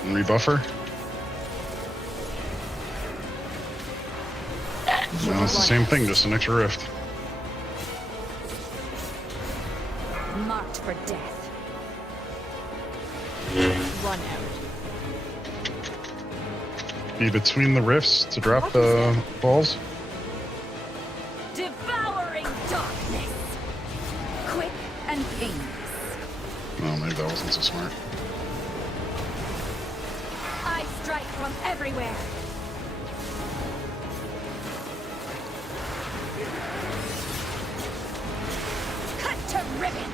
And rebuffer. No, it's the same thing, just an extra rift. Marked for death. Run out. Be between the rifts to drop the balls. Devouring darkness. Quick and painless. Oh, maybe that wasn't so smart. I strike from everywhere. Cut to ribbons.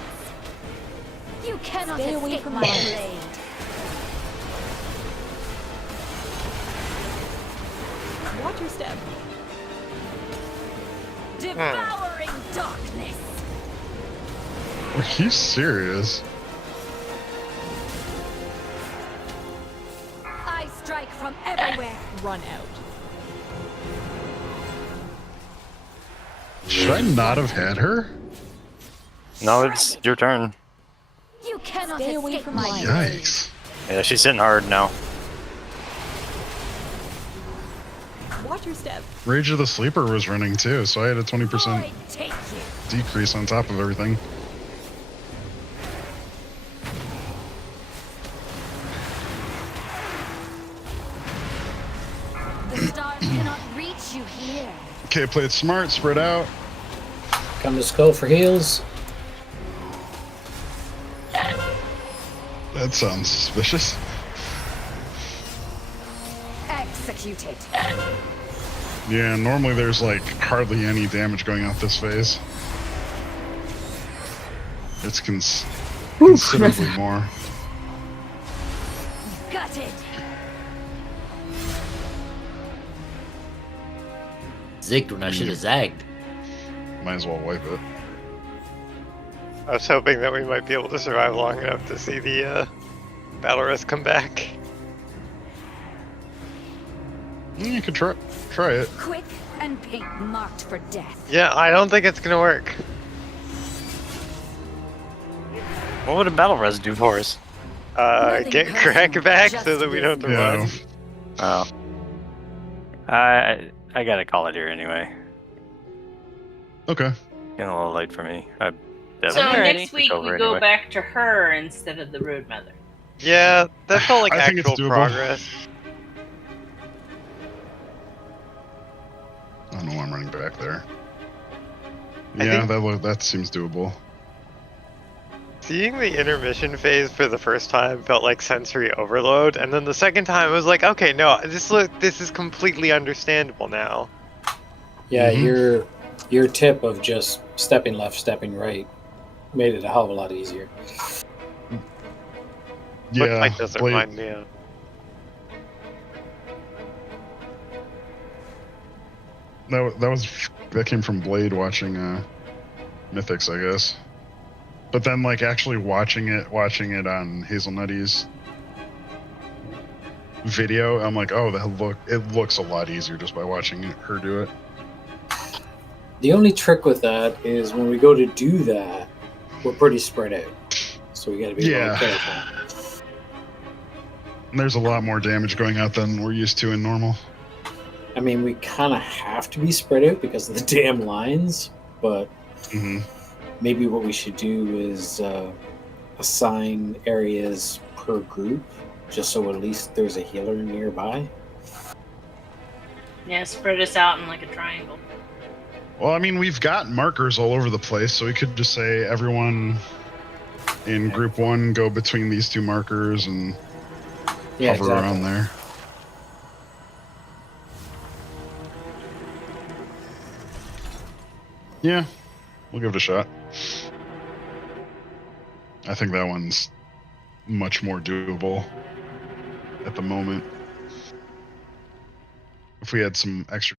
You cannot Stay away escape from my lines. blade. Watch your step. Devouring darkness. Are you serious? I strike from everywhere. Run out. Should I not have had her? No, it's your turn. You cannot Stay away escape from my lines. blade. Yikes. Yeah, she's hitting hard now. Watch your step. Rage of the Sleeper was running too, so I had a 20% Void take you. decrease on top of everything. The stars cannot reach you here. Okay, play it smart, spread out. Come to skull for heals. That sounds suspicious. Executed. Yeah, normally there's like hardly any damage going out this phase. It's considerably more. Gutted. Zigged when I should have zagged. Might as well wipe it. I was hoping that we might be able to survive long enough to see the battle rest come back. You could try it. Quick and paint marked for death. Yeah, I don't think it's gonna work. What would a battle res do for us? Get crack back so that we don't have to run. Oh. I gotta call it here anyway. Okay. Getting a little late for me. So next week we go back to her instead of the Road Mother. Yeah, that felt like I think it's actual doable. progress. I don't know why I'm running back there. I Yeah, think- that seems doable. Seeing the intermission phase for the first time felt like sensory overload, and then the second time it was like, okay, no, this is completely understandable now. Yeah, your tip of just stepping left, stepping right made it a hell of a lot easier. Yeah, what doesn't remind me of? That came from Blade watching Mythics, I guess. But then, like, actually watching it on Hazelnutty's video, I'm like, oh, it looks a lot easier just by watching her do it. The only trick with that is when we go to do that, we're pretty spread out, so we got to be really careful. And there's a lot more damage going out than we're used to in normal. I mean, we kind of have to be spread out because of the damn lines, but maybe what we should do is assign areas per group, just so at least there's a healer nearby. Yeah, spread us out in like a triangle. Well, I mean, we've got markers all over the place, so we could just say everyone in group 1 go between these 2 markers and hover around there. Yeah, we'll give it a shot. I think that one's much more doable at the moment. If we had some extra